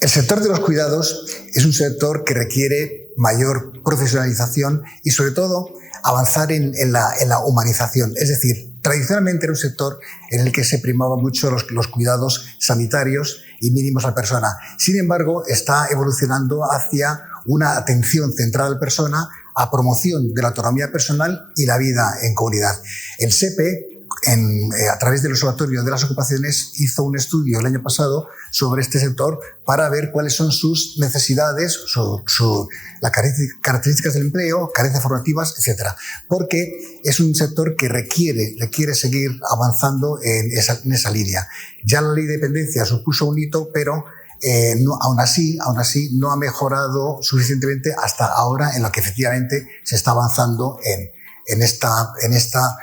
El sector de los cuidados es un sector que requiere mayor profesionalización y, sobre todo, avanzar en la humanización. Es decir, tradicionalmente era un sector en el que se primaba mucho los cuidados sanitarios y mínimos a la persona. Sin embargo, está evolucionando hacia una atención centrada a la persona, a promoción de la autonomía personal y la vida en comunidad. El SEPE, a través del Observatorio de las Ocupaciones, hizo un estudio el año pasado sobre este sector para ver cuáles son sus necesidades, las características del empleo, carencias formativas, etc. Porque es un sector que requiere seguir avanzando en esa línea. Ya la ley de dependencia supuso un hito, pero aún así no ha mejorado suficientemente hasta ahora, en lo que efectivamente se está avanzando en esta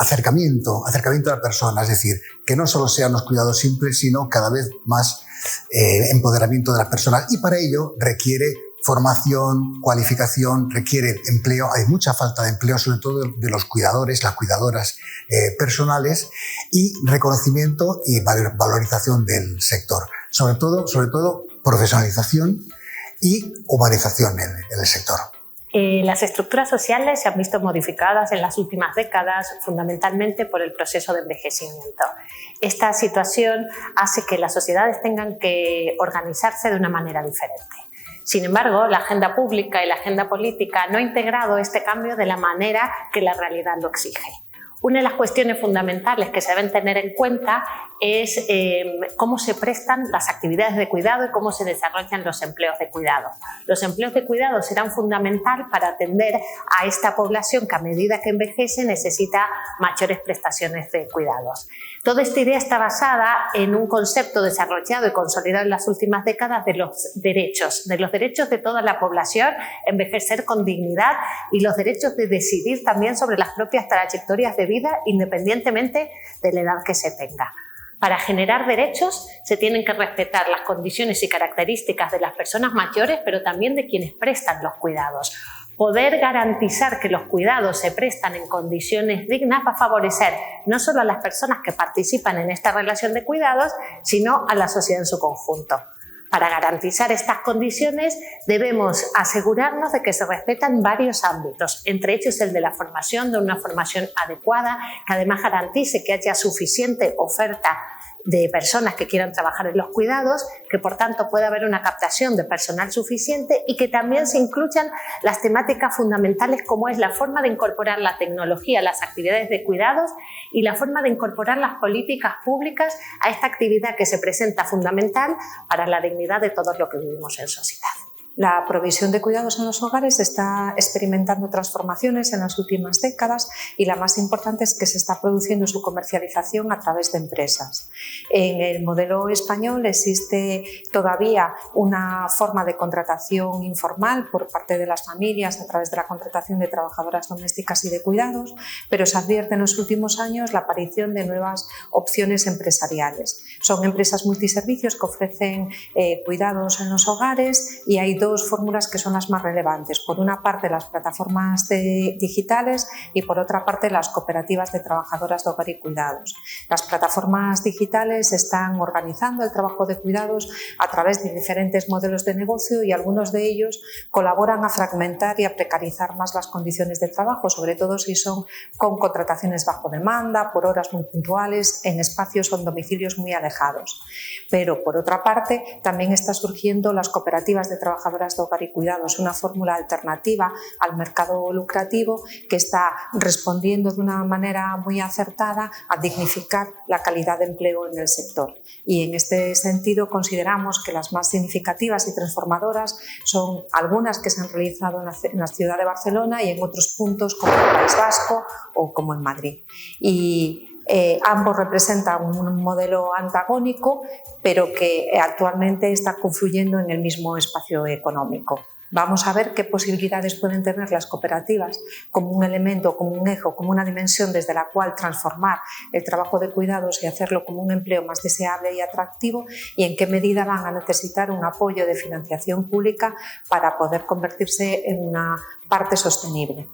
acercamiento a la persona, es decir, que no solo sean los cuidados simples, sino cada vez más empoderamiento de las personas, y para ello requiere formación, cualificación, requiere empleo. Hay mucha falta de empleo, sobre todo de los cuidadores, las cuidadoras personales, y reconocimiento y valorización del sector. Sobre todo profesionalización y humanización en el sector. Las estructuras sociales se han visto modificadas en las últimas décadas, fundamentalmente por el proceso de envejecimiento. Esta situación hace que las sociedades tengan que organizarse de una manera diferente. Sin embargo, la agenda pública y la agenda política no ha integrado este cambio de la manera que la realidad lo exige. Una de las cuestiones fundamentales que se deben tener en cuenta es cómo se prestan las actividades de cuidado y cómo se desarrollan los empleos de cuidado. Los empleos de cuidado serán fundamentales para atender a esta población que, a medida que envejece, necesita mayores prestaciones de cuidados. Toda esta idea está basada en un concepto desarrollado y consolidado en las últimas décadas de los derechos de toda la población, envejecer con dignidad, y los derechos de decidir también sobre las propias trayectorias de vida, independientemente de la edad que se tenga. Para generar derechos se tienen que respetar las condiciones y características de las personas mayores, pero también de quienes prestan los cuidados. Poder garantizar que los cuidados se prestan en condiciones dignas va a favorecer no solo a las personas que participan en esta relación de cuidados, sino a la sociedad en su conjunto. Para garantizar estas condiciones debemos asegurarnos de que se respetan varios ámbitos, entre ellos el de la formación, de una formación adecuada, que además garantice que haya suficiente oferta de personas que quieran trabajar en los cuidados, que por tanto pueda haber una captación de personal suficiente y que también se incluyan las temáticas fundamentales, como es la forma de incorporar la tecnología a las actividades de cuidados y la forma de incorporar las políticas públicas a esta actividad que se presenta fundamental para la dignidad de todos los que vivimos en sociedad. La provisión de cuidados en los hogares está experimentando transformaciones en las últimas décadas, y la más importante es que se está produciendo su comercialización a través de empresas. En el modelo español existe todavía una forma de contratación informal por parte de las familias a través de la contratación de trabajadoras domésticas y de cuidados, pero se advierte en los últimos años la aparición de nuevas opciones empresariales. Son empresas multiservicios que ofrecen cuidados en los hogares, y hay dos fórmulas que son las más relevantes. Por una parte, las plataformas digitales, y por otra parte, las cooperativas de trabajadoras de hogar y cuidados. Las plataformas digitales están organizando el trabajo de cuidados a través de diferentes modelos de negocio, y algunos de ellos colaboran a fragmentar y a precarizar más las condiciones de trabajo, sobre todo si son con contrataciones bajo demanda, por horas muy puntuales, en espacios o en domicilios muy alejados. Pero, por otra parte, también están surgiendo las cooperativas de trabajadoras de hogar y cuidados, una fórmula alternativa al mercado lucrativo que está respondiendo de una manera muy acertada a dignificar la calidad de empleo en el sector. Y en este sentido consideramos que las más significativas y transformadoras son algunas que se han realizado en la ciudad de Barcelona y en otros puntos como el País Vasco o como en Madrid. Ambos representan un modelo antagónico, pero que actualmente está confluyendo en el mismo espacio económico. Vamos a ver qué posibilidades pueden tener las cooperativas como un elemento, como un eje, como una dimensión desde la cual transformar el trabajo de cuidados y hacerlo como un empleo más deseable y atractivo, y en qué medida van a necesitar un apoyo de financiación pública para poder convertirse en una parte sostenible.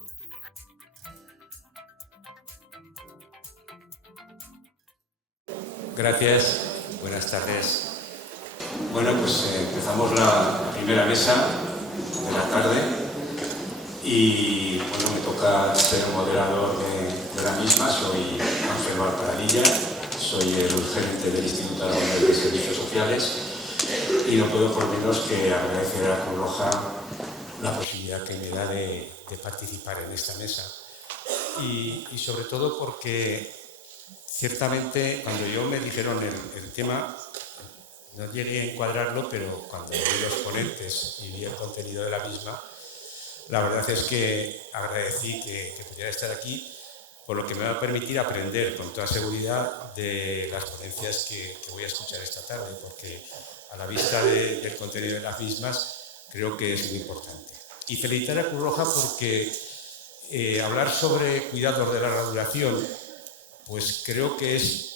Gracias, buenas tardes. Bueno, pues empezamos la primera mesa de la tarde y bueno, me toca ser el moderador de la misma. Soy Ángel Valparadilla, soy el gerente del Instituto Aragonés de Servicios Sociales y no puedo por menos que agradecer a Cruz Roja la posibilidad que me da de participar en esta mesa y sobre todo porque ciertamente cuando yo me dijeron el tema, no llegué a encuadrarlo, pero cuando vi los ponentes y vi el contenido de la misma, la verdad es que agradecí que pudiera estar aquí, por lo que me va a permitir aprender con toda seguridad de las ponencias que voy a escuchar esta tarde, porque a la vista del contenido de las mismas creo que es muy importante. Y felicitar a Cruz Roja porque hablar sobre cuidados de larga duración, pues creo que es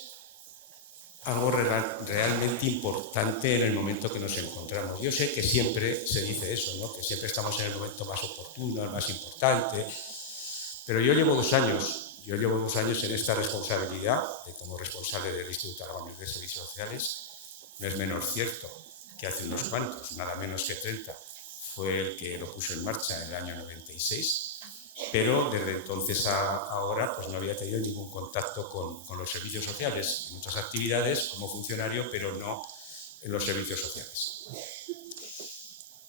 algo realmente importante en el momento que nos encontramos. Yo sé que siempre se dice eso, ¿no? Que siempre estamos en el momento más oportuno, el más importante, pero yo llevo 2 años en esta responsabilidad como responsable del Instituto Aragonés de Servicios Sociales. No es menos cierto que hace unos cuantos, nada menos que 30, fue el que lo puso en marcha en el año 96. Pero desde entonces a ahora pues no había tenido ningún contacto con los servicios sociales, en muchas actividades como funcionario, pero no en los servicios sociales.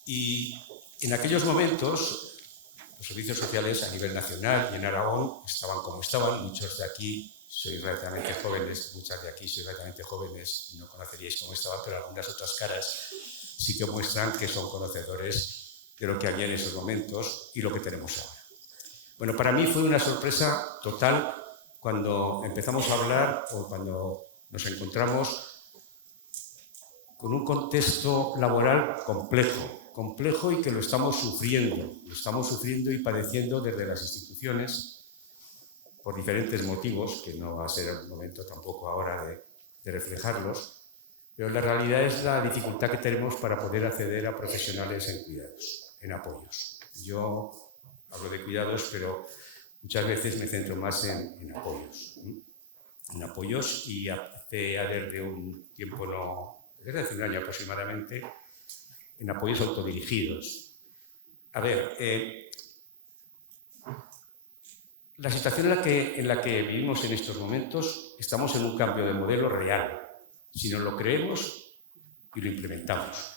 Y en aquellos momentos los servicios sociales a nivel nacional y en Aragón estaban como estaban. Muchos de aquí sois relativamente jóvenes, muchas de aquí sois relativamente jóvenes y no conoceríais cómo estaban, pero algunas otras caras sí que muestran que son conocedores de lo que había en esos momentos y lo que tenemos ahora. Bueno, para mí fue una sorpresa total cuando empezamos a hablar o cuando nos encontramos con un contexto laboral complejo y que lo estamos sufriendo y padeciendo desde las instituciones por diferentes motivos, que no va a ser el momento tampoco ahora de reflejarlos, pero la realidad es la dificultad que tenemos para poder acceder a profesionales en cuidados, en apoyos. Yo hablo de cuidados, pero muchas veces me centro más en apoyos. En apoyos y desde un tiempo, desde hace un año aproximadamente, en apoyos autodirigidos. A ver, la situación en la que vivimos en estos momentos, estamos en un cambio de modelo real, si nos lo creemos y lo implementamos.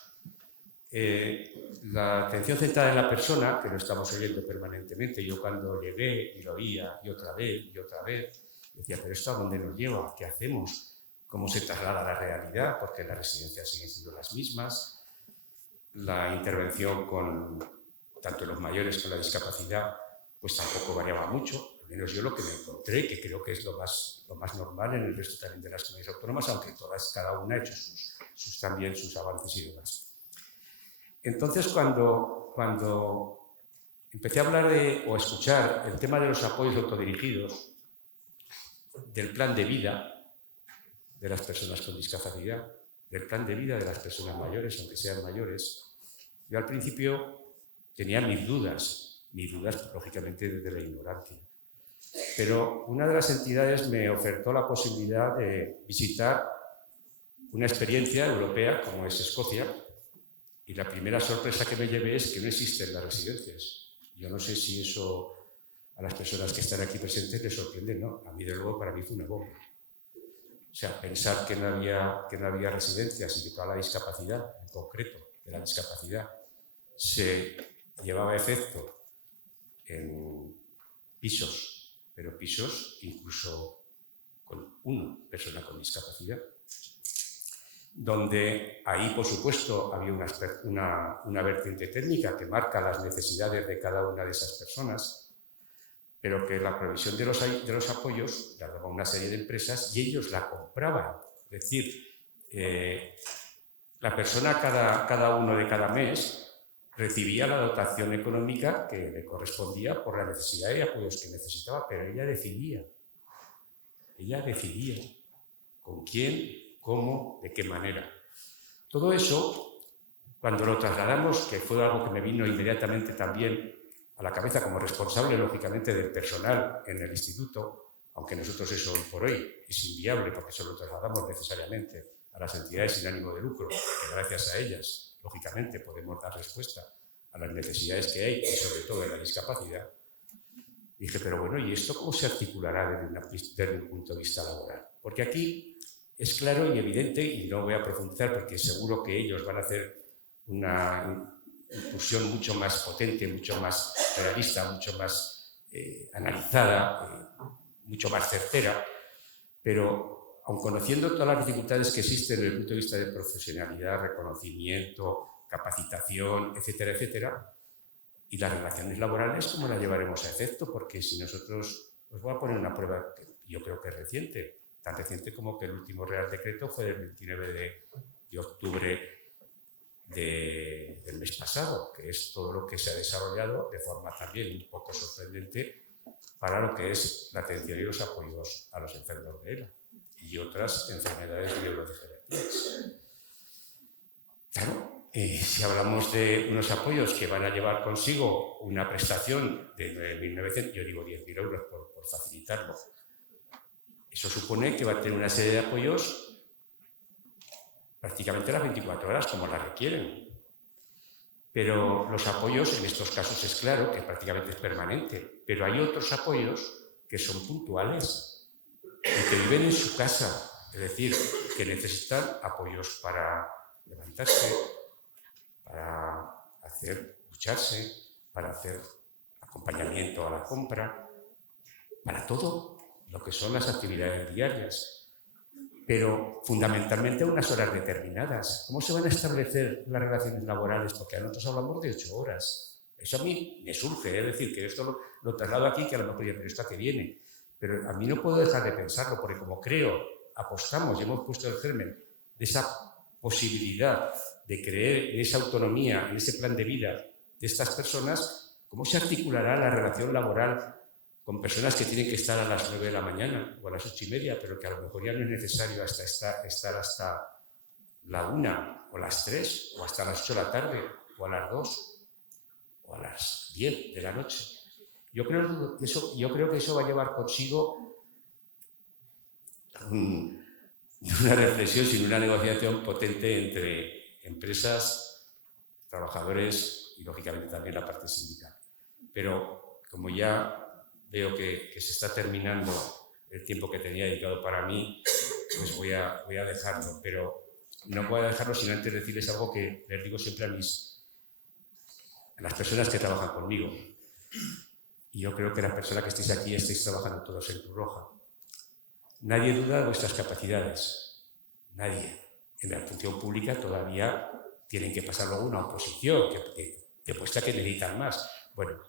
La atención centrada en la persona, que lo estamos oyendo permanentemente, yo cuando llegué y lo oía y otra vez, decía, pero ¿esto a dónde nos lleva? ¿Qué hacemos? ¿Cómo se traslada a la realidad? Porque las residencias siguen siendo las mismas. La intervención con tanto los mayores con la discapacidad, pues tampoco variaba mucho, al menos yo lo que me encontré, que creo que es lo más normal en el resto también de las comunidades autónomas, aunque cada una ha hecho también sus avances y demás. Entonces, cuando empecé a hablar o a escuchar el tema de los apoyos autodirigidos, del plan de vida de las personas con discapacidad, del plan de vida de las personas mayores, aunque sean mayores, yo al principio tenía mis dudas lógicamente desde la ignorancia. Pero una de las entidades me ofertó la posibilidad de visitar una experiencia europea como es Escocia. Y la primera sorpresa que me llevé es que no existen las residencias. Yo no sé si eso a las personas que están aquí presentes les sorprende, ¿no? A mí, de luego, para mí fue una bomba. O sea, pensar que no había residencias y que toda la discapacidad, en concreto, de la discapacidad, se llevaba a efecto en pisos, pero pisos incluso con una persona con discapacidad, donde ahí, por supuesto, había una vertiente técnica que marca las necesidades de cada una de esas personas, pero que la provisión de los apoyos la daba una serie de empresas y ellos la compraban. Es decir, la persona cada uno de cada mes recibía la dotación económica que le correspondía por la necesidad de apoyos que necesitaba, pero ella decidía con quién, cómo, de qué manera. Todo eso, cuando lo trasladamos, que fue algo que me vino inmediatamente también a la cabeza como responsable, lógicamente, del personal en el instituto, aunque nosotros eso hoy por hoy es inviable porque se lo trasladamos necesariamente a las entidades sin ánimo de lucro, que gracias a ellas, lógicamente, podemos dar respuesta a las necesidades que hay y sobre todo de la discapacidad, dije, pero bueno, ¿y esto cómo se articulará desde un punto de vista laboral? Porque aquí es claro y evidente, y no voy a profundizar porque seguro que ellos van a hacer una incursión mucho más potente, mucho más realista, mucho más analizada, mucho más certera, pero aun conociendo todas las dificultades que existen desde el punto de vista de profesionalidad, reconocimiento, capacitación, etcétera, etcétera, y las relaciones laborales, ¿cómo las llevaremos a efecto? Porque si nosotros, os voy a poner una prueba que yo creo que es reciente, tan reciente como que el último Real Decreto fue del 29 de octubre del mes pasado, que es todo lo que se ha desarrollado de forma también un poco sorprendente para lo que es la atención y los apoyos a los enfermos de ELA y otras enfermedades neurodegenerativas. Claro, si hablamos de unos apoyos que van a llevar consigo una prestación de 9.900, yo digo 10.000 euros por facilitarlo, eso supone que va a tener una serie de apoyos prácticamente las 24 horas como las requieren. Pero los apoyos, en estos casos es claro que prácticamente es permanente, pero hay otros apoyos que son puntuales y que viven en su casa, es decir, que necesitan apoyos para levantarse, para ducharse, para hacer acompañamiento a la compra, para todo lo que son las actividades diarias. Pero fundamentalmente a unas horas determinadas. ¿Cómo se van a establecer las relaciones laborales? Porque nosotros hablamos de 8 horas. Eso a mí me surge, es decir, que esto lo traslado aquí, que a lo mejor ya, pero esto a qué viene. Pero a mí no puedo dejar de pensarlo, porque como apostamos y hemos puesto el germen de esa posibilidad de creer en esa autonomía, en ese plan de vida de estas personas, ¿cómo se articulará la relación laboral con personas que tienen que estar a las 9 de la mañana o a las 8:30, pero que a lo mejor ya no es necesario estar hasta la 1 o las 3 o hasta las 8 de la tarde o a las 2 o a las 10 de la noche? Yo creo que eso va a llevar consigo una reflexión, sin una negociación potente entre empresas, trabajadores y lógicamente también la parte sindical. Pero como ya veo que se está terminando el tiempo que tenía dedicado para mí, pues voy a dejarlo. Pero no voy a dejarlo sin antes decirles algo que les digo siempre a las personas que trabajan conmigo. Y yo creo que la persona que estéis aquí estáis trabajando todos en Cruz Roja. Nadie duda de vuestras capacidades. Nadie. En la función pública todavía tienen que pasar luego una oposición que demuestra que necesitan más. Bueno,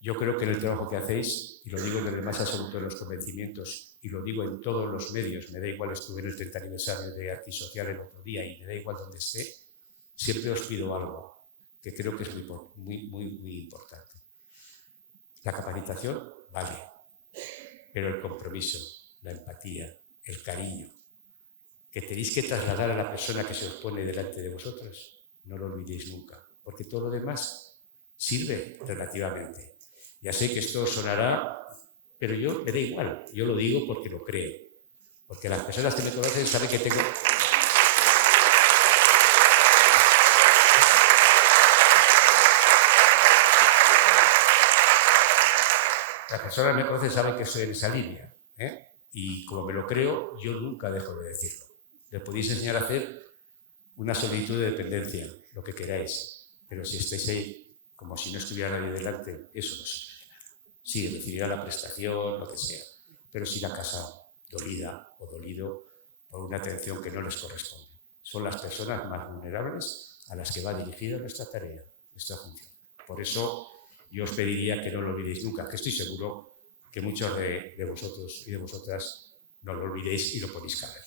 yo creo que en el trabajo que hacéis, y lo digo desde el más absoluto de los convencimientos, y lo digo en todos los medios, me da igual, estuve en el 30 aniversario de Arquisocial el otro día y me da igual donde esté, siempre os pido algo que creo que es muy importante. La capacitación, vale, pero el compromiso, la empatía, el cariño, que tenéis que trasladar a la persona que se os pone delante de vosotros, no lo olvidéis nunca, porque todo lo demás sirve relativamente. Ya sé que esto sonará, pero me da igual, yo lo digo porque lo creo, porque las personas que me conocen saben que tengo... Las personas que me conocen saben que estoy en esa línea, y como me lo creo, yo nunca dejo de decirlo. Les podéis enseñar a hacer una solicitud de dependencia, lo que queráis, pero si estáis ahí como si no estuviera nadie delante, eso no sirve. Sí, recibirá la prestación, lo que sea, pero si la casa dolida o dolido por una atención que no les corresponde. Son las personas más vulnerables a las que va dirigida nuestra tarea, nuestra función. Por eso yo os pediría que no lo olvidéis nunca, que estoy seguro que muchos de vosotros y de vosotras no lo olvidéis y lo ponéis cada día.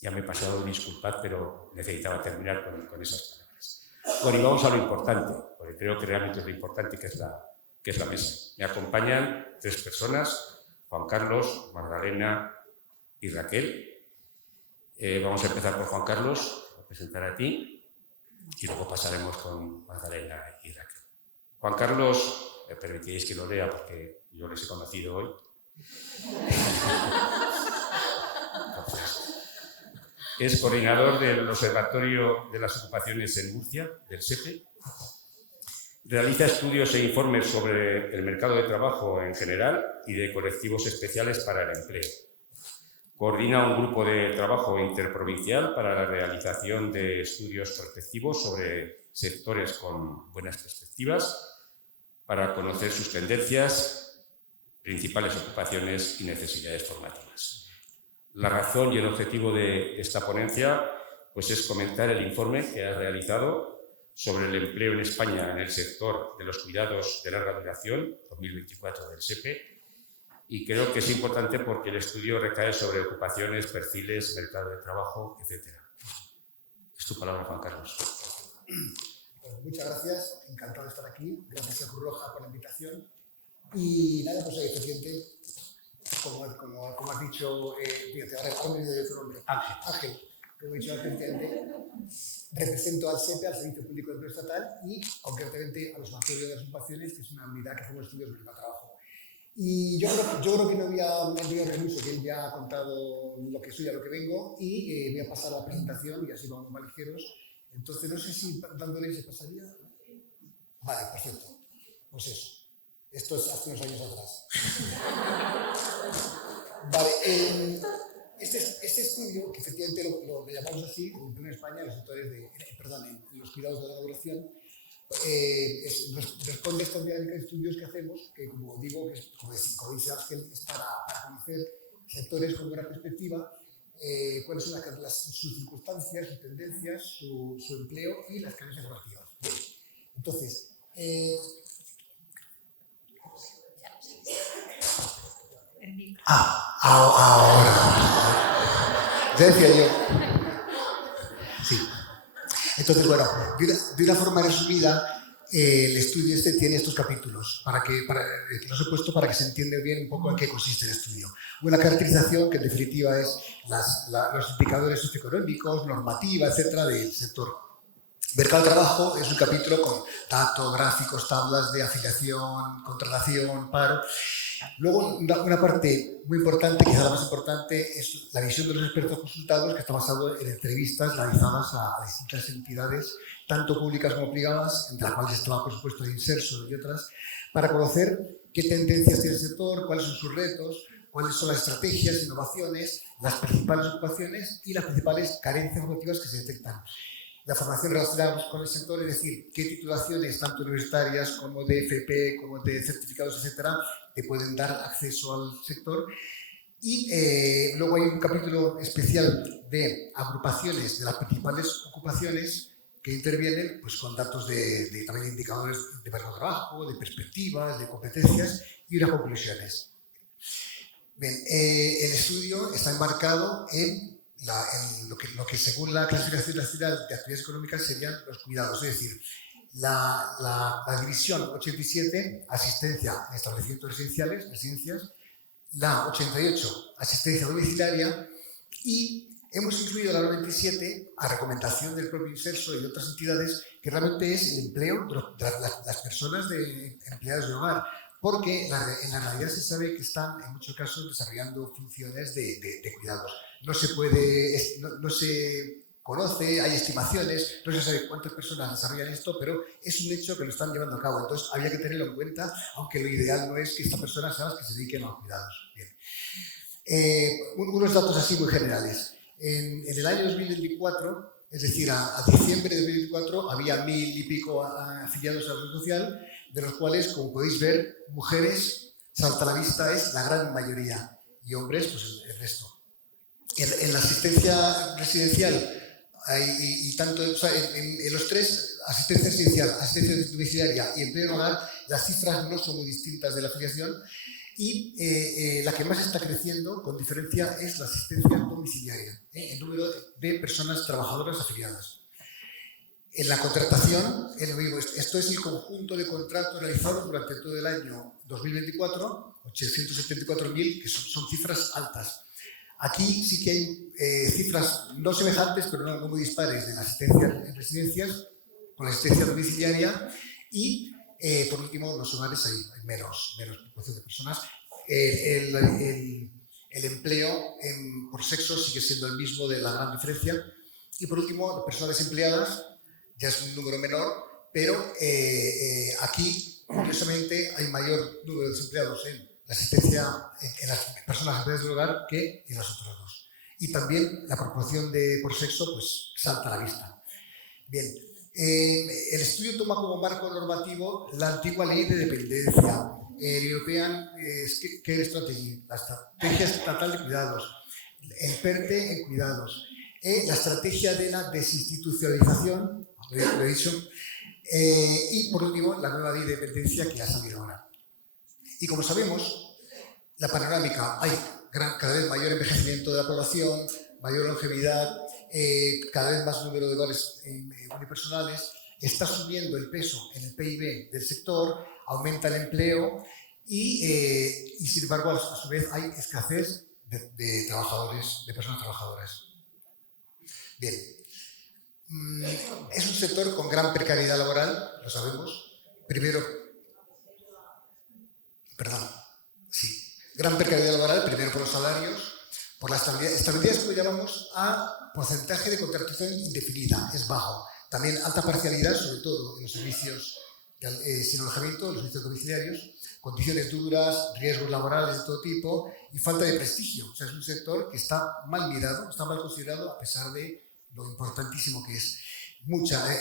Ya me he pasado, disculpad, pero necesitaba terminar con esas palabras. Bueno, y vamos a lo importante, porque creo que realmente es lo importante, que es la mesa. Me acompañan 3 personas, Juan Carlos, Magdalena y Raquel. Vamos a empezar por Juan Carlos, voy a presentar a ti, y luego pasaremos con Magdalena y Raquel. Juan Carlos, me permitiréis que lo lea porque yo les he conocido hoy. Es coordinador del Observatorio de las Ocupaciones en Murcia, del SEPE. Realiza estudios e informes sobre el mercado de trabajo en general y de colectivos especiales para el empleo. Coordina un grupo de trabajo interprovincial para la realización de estudios prospectivos sobre sectores con buenas perspectivas para conocer sus tendencias, principales ocupaciones y necesidades formativas. La razón y el objetivo de esta ponencia pues, es comentar el informe que ha realizado sobre el empleo en España en el sector de los cuidados de larga duración, 2024 del SEPE, y creo que es importante porque el estudio recae sobre ocupaciones, perfiles, mercado de trabajo, etc. Es tu palabra, Juan Carlos. Pues muchas gracias, encantado de estar aquí. Gracias a Cruz Roja por la invitación. Y nada, pues eficiente, como has dicho, fíjate, ahora me olvidé de tu nombre. Ángel. Como he dicho anteriormente, represento al SEPE, al Servicio Público de Empleo Estatal, y concretamente a los Observatorios de las Ocupaciones, que es una unidad que hacemos estudios de mercado de trabajo. Y yo creo que no voy a ver mucho, que él ya ha contado lo que soy, a lo que vengo, y voy a pasar a la presentación y así vamos más ligeros. Entonces, no sé si dándole se pasaría. Vale, perfecto. Pues eso. Esto es hace unos años atrás. Vale, este estudio, que efectivamente lo llamamos así, en España, en los sectores en los cuidados de larga duración, responde a estas dinámicas de estudios que hacemos, que como digo, que es, como dice Ángel, es para conocer sectores con buena perspectiva, cuáles son sus circunstancias, sus tendencias, su empleo y las carencias formativas. Entonces, ahora. Ya decía yo. Sí. Entonces, bueno, de una forma resumida, el estudio tiene estos capítulos, que los he puesto para que se entienda bien un poco en qué consiste el estudio. Una caracterización que en definitiva es los indicadores socioeconómicos, normativa, etcétera, del sector. Mercado de trabajo es un capítulo con datos, gráficos, tablas de afiliación, contratación, paro. Luego, una parte muy importante, quizá la más importante, es la visión de los expertos consultados, que está basado en entrevistas realizadas a distintas entidades, tanto públicas como privadas, entre las cuales estaba, por supuesto, Inserso y otras, para conocer qué tendencias tiene el sector, cuáles son sus retos, cuáles son las estrategias, innovaciones, las principales ocupaciones y las principales carencias formativas que se detectan. La formación relacionada con el sector, es decir, qué titulaciones, tanto universitarias como de FP, como de certificados, etcétera, te pueden dar acceso al sector. Y luego hay un capítulo especial de agrupaciones de las principales ocupaciones que intervienen pues, con datos también indicadores de mercado de trabajo, de perspectivas, de competencias y unas conclusiones. Bien, el estudio está enmarcado en lo que según la clasificación nacional de actividades económicas serían los cuidados, es decir, la división 87, asistencia en establecimientos residencias, la 88, asistencia domiciliaria, y hemos incluido la 97 a recomendación del propio Inserso y de otras entidades, que realmente es el empleo de las personas empleadas de hogar, porque en la realidad se sabe que están en muchos casos desarrollando funciones de cuidados. No se conoce, hay estimaciones, no se sabe cuántas personas desarrollan esto, pero es un hecho que lo están llevando a cabo. Entonces, había que tenerlo en cuenta, aunque lo ideal no es que estas personas sean las que se dediquen a los cuidados. Bien. Unos datos así muy generales. En el año 2024, es decir, a diciembre de 2024, había 1000 y pico afiliados a la Seguridad Social, de los cuales, como podéis ver, mujeres, salta a la vista, es la gran mayoría, y hombres, pues el resto. En la asistencia residencial, y tanto, o sea, en los tres, asistencia residencial, asistencia domiciliaria y empleo en hogar, las cifras no son muy distintas de la afiliación, y la que más está creciendo, con diferencia, es la asistencia domiciliaria, el número de personas trabajadoras afiliadas. En la contratación, esto es el conjunto de contratos realizados durante todo el año 2024, 874.000, que son cifras altas. Aquí sí que hay cifras no semejantes, pero no muy dispares, de la asistencia en residencias, con la asistencia domiciliaria, y por último, en los hogares hay menos proporción de personas. El el empleo por sexo sigue siendo el mismo, de la gran diferencia. Y por último, las personas desempleadas, ya es un número menor, pero aquí, curiosamente, hay mayor número de desempleados en la asistencia en las personas empleadas del hogar que en las otras dos. Y también la proporción por sexo pues salta a la vista. Bien, el estudio toma como marco normativo la antigua ley de dependencia, el European Care Strategy, la estrategia estatal de cuidados, el PERTE en cuidados, la estrategia de la desinstitucionalización, lo he dicho, y por último la nueva ley de dependencia que ha salido ahora. Y como sabemos, la panorámica, hay cada vez mayor envejecimiento de la población, mayor longevidad, cada vez más número de hogares unipersonales, está subiendo el peso en el PIB del sector, aumenta el empleo y sin embargo, a su vez, hay escasez de trabajadores, de personas trabajadoras. Bien, es un sector con gran precariedad laboral, lo sabemos. Gran precariedad laboral, primero por los salarios, por la estabilidad. Estabilidad es como llamamos a porcentaje de contratación indefinida, es bajo. También alta parcialidad, sobre todo en los servicios sin alojamiento, los servicios domiciliarios, condiciones duras, riesgos laborales de todo tipo y falta de prestigio. O sea, es un sector que está mal mirado, está mal considerado a pesar de lo importantísimo que es.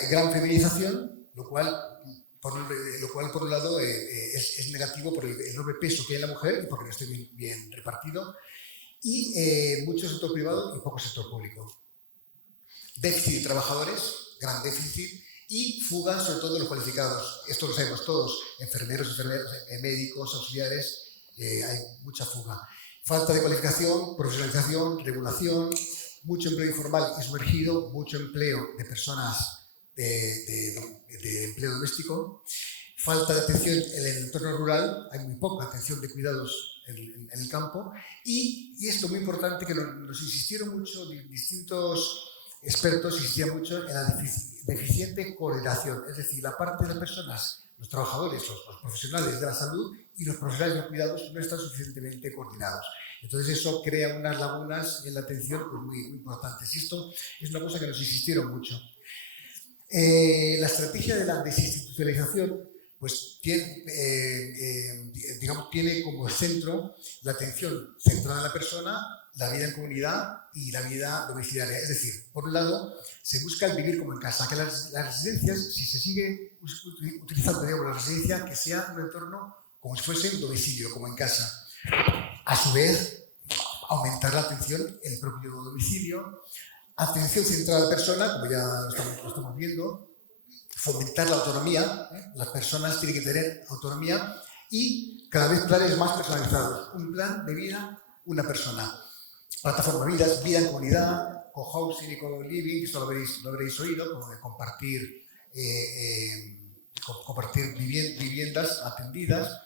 Gran feminización, lo cual por un lado es negativo por el enorme peso que hay en la mujer y porque no esté bien repartido, y mucho sector privado y poco sector público. Déficit de trabajadores, gran déficit, y fuga sobre todo de los cualificados. Esto lo sabemos todos, enfermeros, médicos, auxiliares, hay mucha fuga. Falta de cualificación, profesionalización, regulación, mucho empleo informal y sumergido, mucho empleo de personas de empleo doméstico, falta de atención en el entorno rural, hay muy poca atención de cuidados en el campo, y esto es muy importante, que nos insistieron mucho, distintos expertos insistían mucho en la deficiente coordinación, es decir, la parte de las personas, los trabajadores, los profesionales de la salud y los profesionales de cuidados no están suficientemente coordinados. Entonces eso crea unas lagunas en la atención pues, muy importantes. Y esto es una cosa que nos insistieron mucho. La estrategia de la desinstitucionalización pues, tiene como centro la atención centrada en la persona, la vida en comunidad y la vida domiciliaria. Es decir, por un lado, se busca el vivir como en casa, que las residencias, si se sigue utilizando digamos, la residencia, que sea un entorno como si fuese un domicilio, como en casa. A su vez, aumentar la atención en el propio domicilio, atención centrada a la persona, como ya lo estamos viendo, fomentar la autonomía, las personas tienen que tener autonomía y cada vez planes más personalizados. Un plan de vida, una persona. Plataforma Vidas, vida en comunidad, cohousing y co-living, esto lo habréis oído, como de compartir viviendas atendidas,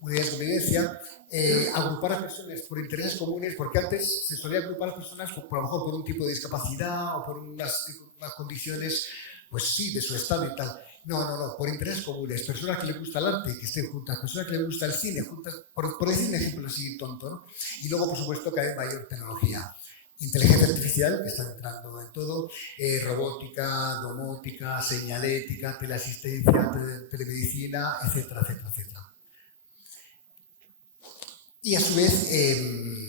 unidades de convivencia, agrupar a personas por intereses comunes, porque antes se solía agrupar a personas por, a lo mejor por un tipo de discapacidad o por unas condiciones, pues sí, de su estado y tal. No, por intereses comunes, personas que les gusta el arte, que estén juntas, personas que les gusta el cine, juntas, por decir un ejemplo así tonto, ¿no? Y luego, por supuesto, que hay mayor tecnología. Inteligencia artificial, que está entrando en todo, robótica, domótica, señalética, teleasistencia, telemedicina, etcétera, etcétera, etcétera. Y a su vez,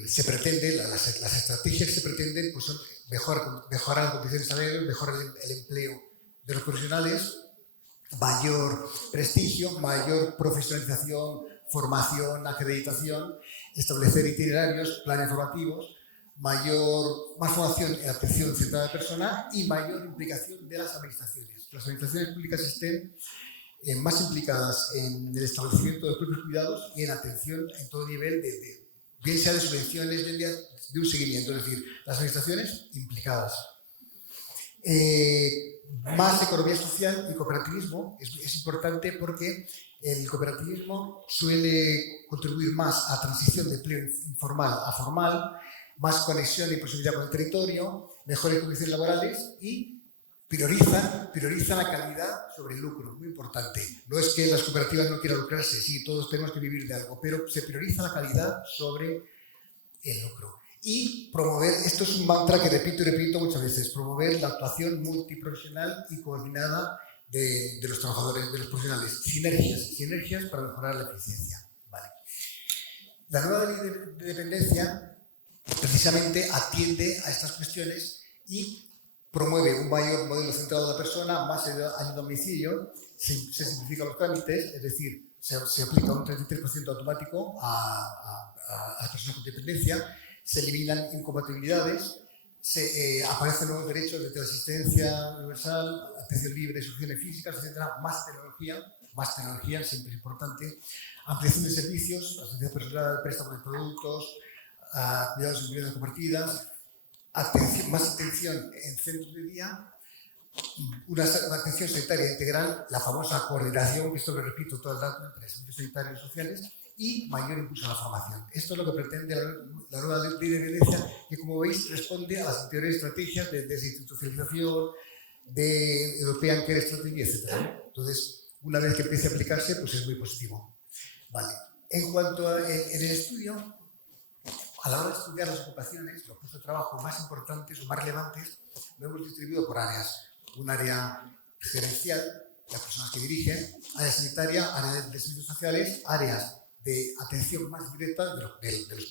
se pretende, las estrategias que se pretenden pues son mejorar las condiciones salariales, mejorar el empleo de los profesionales, mayor prestigio, mayor profesionalización, formación, acreditación, establecer itinerarios, planes formativos, más formación en atención centrada a la persona y mayor implicación de las administraciones. Que las administraciones públicas estén más implicadas en el establecimiento de los propios cuidados y en atención en todo nivel, bien sea de subvenciones, de un seguimiento, es decir, las administraciones implicadas. Más economía social y cooperativismo es importante porque el cooperativismo suele contribuir más a la transición de empleo informal a formal, más conexión y proximidad con el territorio, mejores condiciones laborales y priorizan la calidad sobre el lucro, muy importante. No es que las cooperativas no quieran lucrarse, sí, todos tenemos que vivir de algo, pero se prioriza la calidad sobre el lucro. Y promover, esto es un mantra que repito y repito muchas veces, promover la actuación multiprofesional y coordinada de los trabajadores, de los profesionales. Sinergias para mejorar la eficiencia. Vale. La nueva ley de dependencia precisamente atiende a estas cuestiones y promueve un mayor modelo centrado en la persona, más ayuda a domicilio, se simplifican los trámites, es decir, se aplica un 33% automático a las personas con dependencia, se eliminan incompatibilidades, aparecen nuevos derechos de teleasistencia universal, atención libre, soluciones físicas, etc. Más tecnología, siempre es importante, ampliación de servicios, asistencia personal, préstamo de productos, cuidados en viviendas compartidas, más atención en centros de día, una atención sanitaria integral, la famosa coordinación, que esto lo repito todo el rato, entre servicios sanitarios y sociales, y mayor impulso a la formación. Esto es lo que pretende la nueva ley de dependencia, que como veis responde a las anteriores estrategias de desinstitucionalización, de European Care Strategy, etc. Entonces, una vez que empiece a aplicarse, pues es muy positivo. Vale. En cuanto en el estudio, a la hora de estudiar las ocupaciones, los puestos de trabajo más importantes o más relevantes, lo hemos distribuido por áreas. Un área gerencial, las personas que dirigen, área sanitaria, área de servicios sociales, áreas de atención más directa de los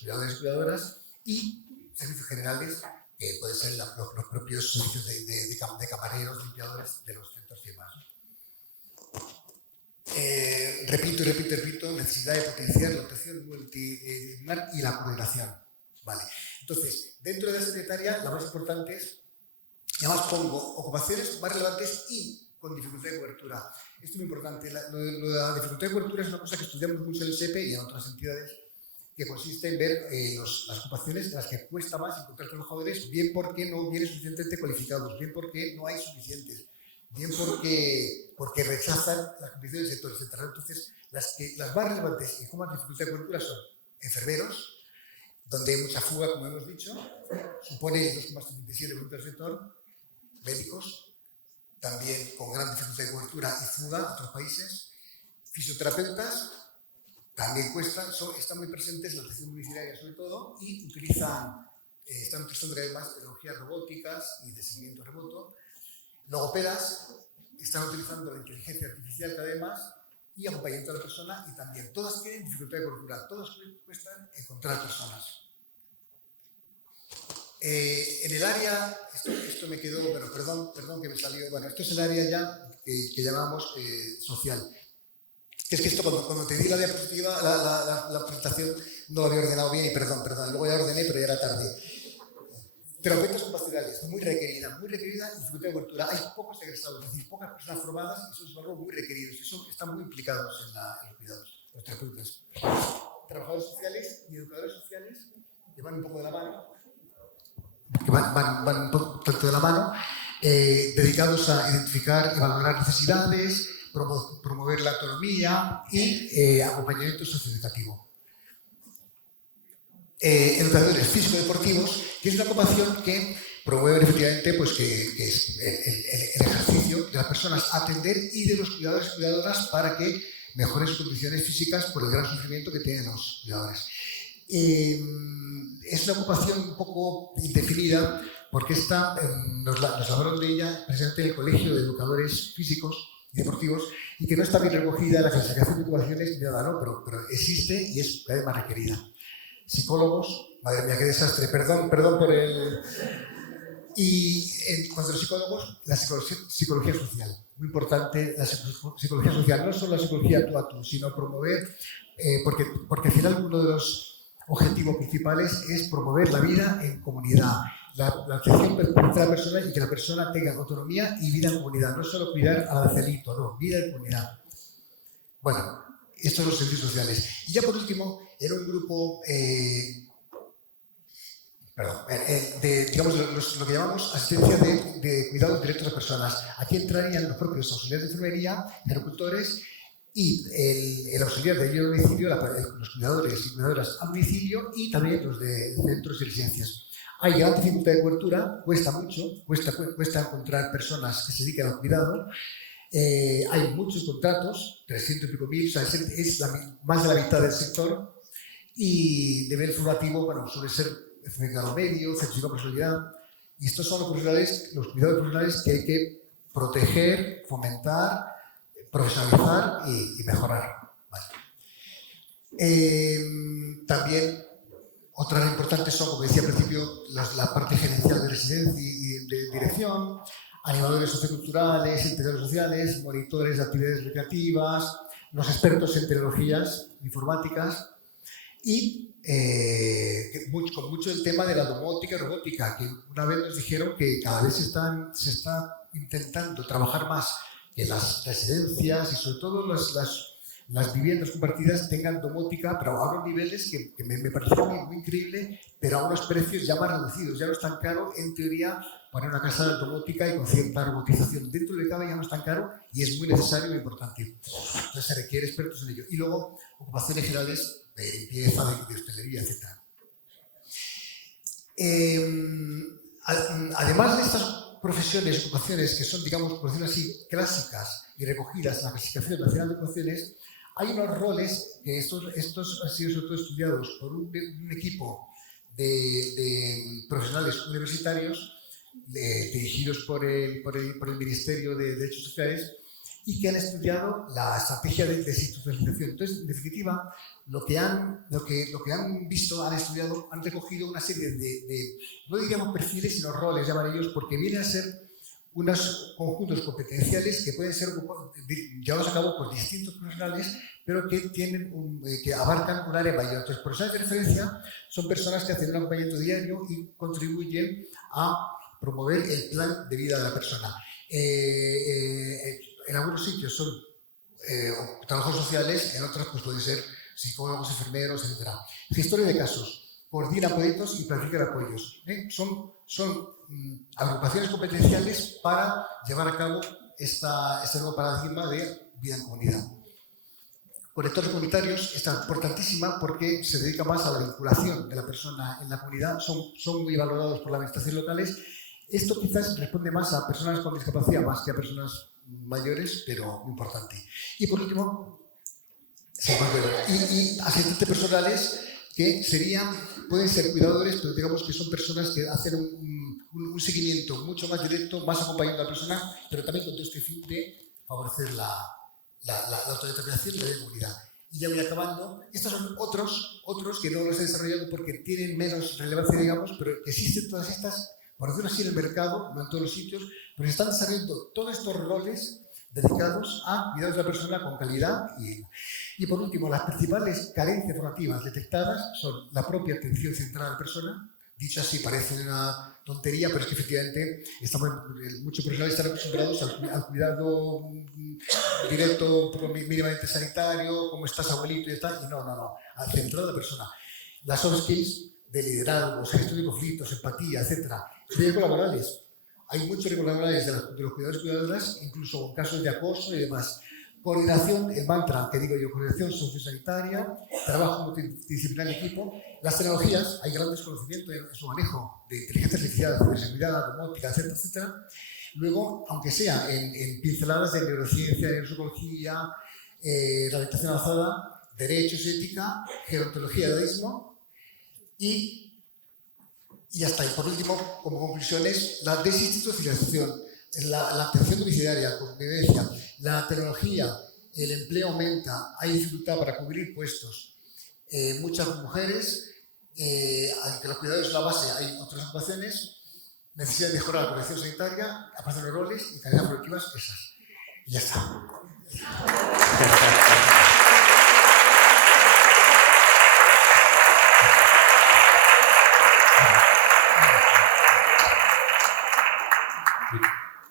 cuidadores y cuidadoras y servicios generales, que pueden ser los propios servicios de camareros, limpiadores de los centros y demás. Repito, necesidad de potenciar la atención multidisciplinar y la coordinación. Vale. Entonces, dentro de la sanitaria, la más importante es, y además pongo ocupaciones más relevantes y con dificultad de cobertura. Esto es muy importante. La dificultad de cobertura es una cosa que estudiamos mucho en el SEPE y en otras entidades, que consiste en ver las ocupaciones en las que cuesta más encontrar trabajadores, bien porque no vienen suficientemente cualificados, bien porque no hay suficientes, bien porque rechazan las condiciones del sector, etc. Entonces, las más relevantes y con más dificultad de cobertura son enfermeros, donde hay mucha fuga, como hemos dicho, supone el 2,77% del sector, médicos, también con gran dificultad de cobertura y fuga a otros países, fisioterapeutas, también están muy presentes en la atención domiciliaria sobre todo y están utilizando además tecnologías robóticas y de seguimiento remoto. Logopedas están utilizando la inteligencia artificial cada vez más y acompañamiento a la persona y también todas tienen dificultad de cobertura, todas cuestan encontrar personas. En el área, esto me quedó, bueno, perdón que me salió, bueno, esto es el área ya que llamamos social. Es que esto cuando te di la diapositiva, la presentación no lo había ordenado bien y perdón, luego ya ordené, pero ya era tarde. Terapeutas ocupacionales, muy requerida y dificultad de cobertura. Hay pocos egresados, es decir, pocas personas formadas y son algo muy requeridos y están muy implicados en los cuidados, los terapeutas. Trabajadores sociales y educadores sociales que van un poco de la mano, van un poco de la mano, dedicados a identificar y valorar necesidades, promover la autonomía y acompañamiento socioeducativo. Educadores físico-deportivos, que es una ocupación que promueve efectivamente pues, que es el ejercicio de las personas a atender y de los cuidadores y cuidadoras para que mejoren sus condiciones físicas por el gran sufrimiento que tienen los cuidadores. Es una ocupación un poco indefinida porque nos hablaron de ella precisamente en el Colegio de Educadores Físicos y Deportivos y que no está bien recogida en la clasificación de ocupaciones ni nada, ¿no? Pero existe y es cada vez más requerida. Psicólogos, madre mía, qué desastre, perdón por el... Y en cuanto a los psicólogos, la psicología social, muy importante la psicología social, no solo la psicología tú a tú, sino promover, porque al final uno de los objetivos principales es promover la vida en comunidad, la atención permanente de la persona y que la persona tenga autonomía y vida en comunidad, no solo cuidar al angelito, no, vida en comunidad. Bueno, estos son los servicios sociales. Y ya por último, era un grupo, digamos, lo que llamamos asistencia de cuidados directos a personas. Aquí entrarían los propios auxiliares de enfermería, agricultores y el auxiliar de ayuda a domicilio, los cuidadores y cuidadoras a domicilio y también los de centros y residencias. Hay gran dificultad de cobertura, cuesta mucho, cuesta encontrar personas que se dediquen al cuidado. Hay muchos contratos, 300 y pico mil, o sea, es más de la mitad del sector Y nivel formativo, bueno, suele ser grado medio, certificado de personalidad. Y estos son los cuidados profesionales que hay que proteger, fomentar, profesionalizar y mejorar. Vale. También otras importantes son, como decía al principio, la parte gerencial de residencia y de dirección, animadores socioculturales, integradores sociales, monitores de actividades recreativas, los expertos en tecnologías informáticas y con mucho el tema de la domótica y robótica, que una vez nos dijeron que cada vez se está intentando trabajar más que las residencias y sobre todo las viviendas compartidas tengan domótica, pero a unos niveles que me parece muy increíble, pero a unos precios ya más reducidos. Ya no es tan caro, en teoría, poner una casa domótica y con cierta robotización dentro de cabe ya no es tan caro y es muy necesario y muy importante. Entonces se requiere expertos en ello. Y luego, ocupaciones generales de limpieza, de hostelería, etc. Además de estas profesiones, ocupaciones que son, digamos, por decirlo así, clásicas y recogidas en la clasificación nacional de ocupaciones, hay unos roles que estos han sido sobre todo estudiados por un equipo de profesionales universitarios dirigidos por el Ministerio de Derechos Sociales y que han estudiado la estrategia de desinstitucionalización. Entonces, en definitiva, lo que han visto, han estudiado, han recogido una serie no diríamos perfiles, sino roles, llaman ellos, porque vienen a ser unos conjuntos competenciales que pueden ser llevados a cabo por distintos profesionales, pero que abarcan un área mayor. Entonces, profesionales de referencia son personas que hacen un acompañamiento diario y contribuyen a promover el plan de vida de la persona. En algunos sitios son trabajadores sociales, en otros pues pueden ser psicólogos, enfermeros, etc. Gestores de casos. Coordinan proyectos y planifican apoyos. Son agrupaciones competenciales para llevar a cabo este nuevo paradigma de vida en comunidad. Conectores comunitarios está importantísima porque se dedica más a la vinculación de la persona en la comunidad, son muy valorados por las administraciones locales. Esto quizás responde más a personas con discapacidad más que a personas mayores, pero muy importante. Y por último, asistentes personales que pueden ser cuidadores, pero digamos que son personas que hacen un seguimiento mucho más directo, más acompañando a la persona, pero también con todo este fin de favorecer la autodeterminación y la comunidad. Y ya voy acabando. Estos son otros que no los he desarrollado porque tienen menos relevancia, digamos, pero existen todas estas, por decirlo así, en el mercado, no en todos los sitios, pero se están desarrollando todos estos roles dedicados a cuidados de la persona con calidad. Y por último, las principales carencias formativas detectadas son la propia atención centrada a la persona. Dicho así, parece una tontería, pero es que efectivamente muchos profesionales están acostumbrados al cuidado directo, mínimamente sanitario, cómo estás, abuelito, y tal. Y no, al centrado a la persona. Las soft skills de liderazgo, gestión de conflictos, empatía, etc. Riesgos laborales. Hay muchos riesgos laborales de los cuidadores y cuidadoras, incluso con casos de acoso y demás. Coordinación, el mantra que digo yo, coordinación sociosanitaria, trabajo multidisciplinar en equipo. Las tecnologías, hay gran desconocimiento en su manejo de inteligencia artificial, ciberseguridad, domótica, etcétera, etcétera. Luego, aunque sea en pinceladas de neurociencia, neuropsicología, rehabilitación avanzada, derechos y ética, gerontología, dadaísmo y hasta ahí. Por último, como conclusiones, la desinstitucionalización, la atención domiciliaria, convivencia, la tecnología, el empleo aumenta, hay dificultad para cubrir puestos. Muchas mujeres, aunque los cuidados es la base, hay otras ocupaciones, necesidad de mejorar la protección sanitaria, aparecen los roles y tareas productivas, esas. Y ya está.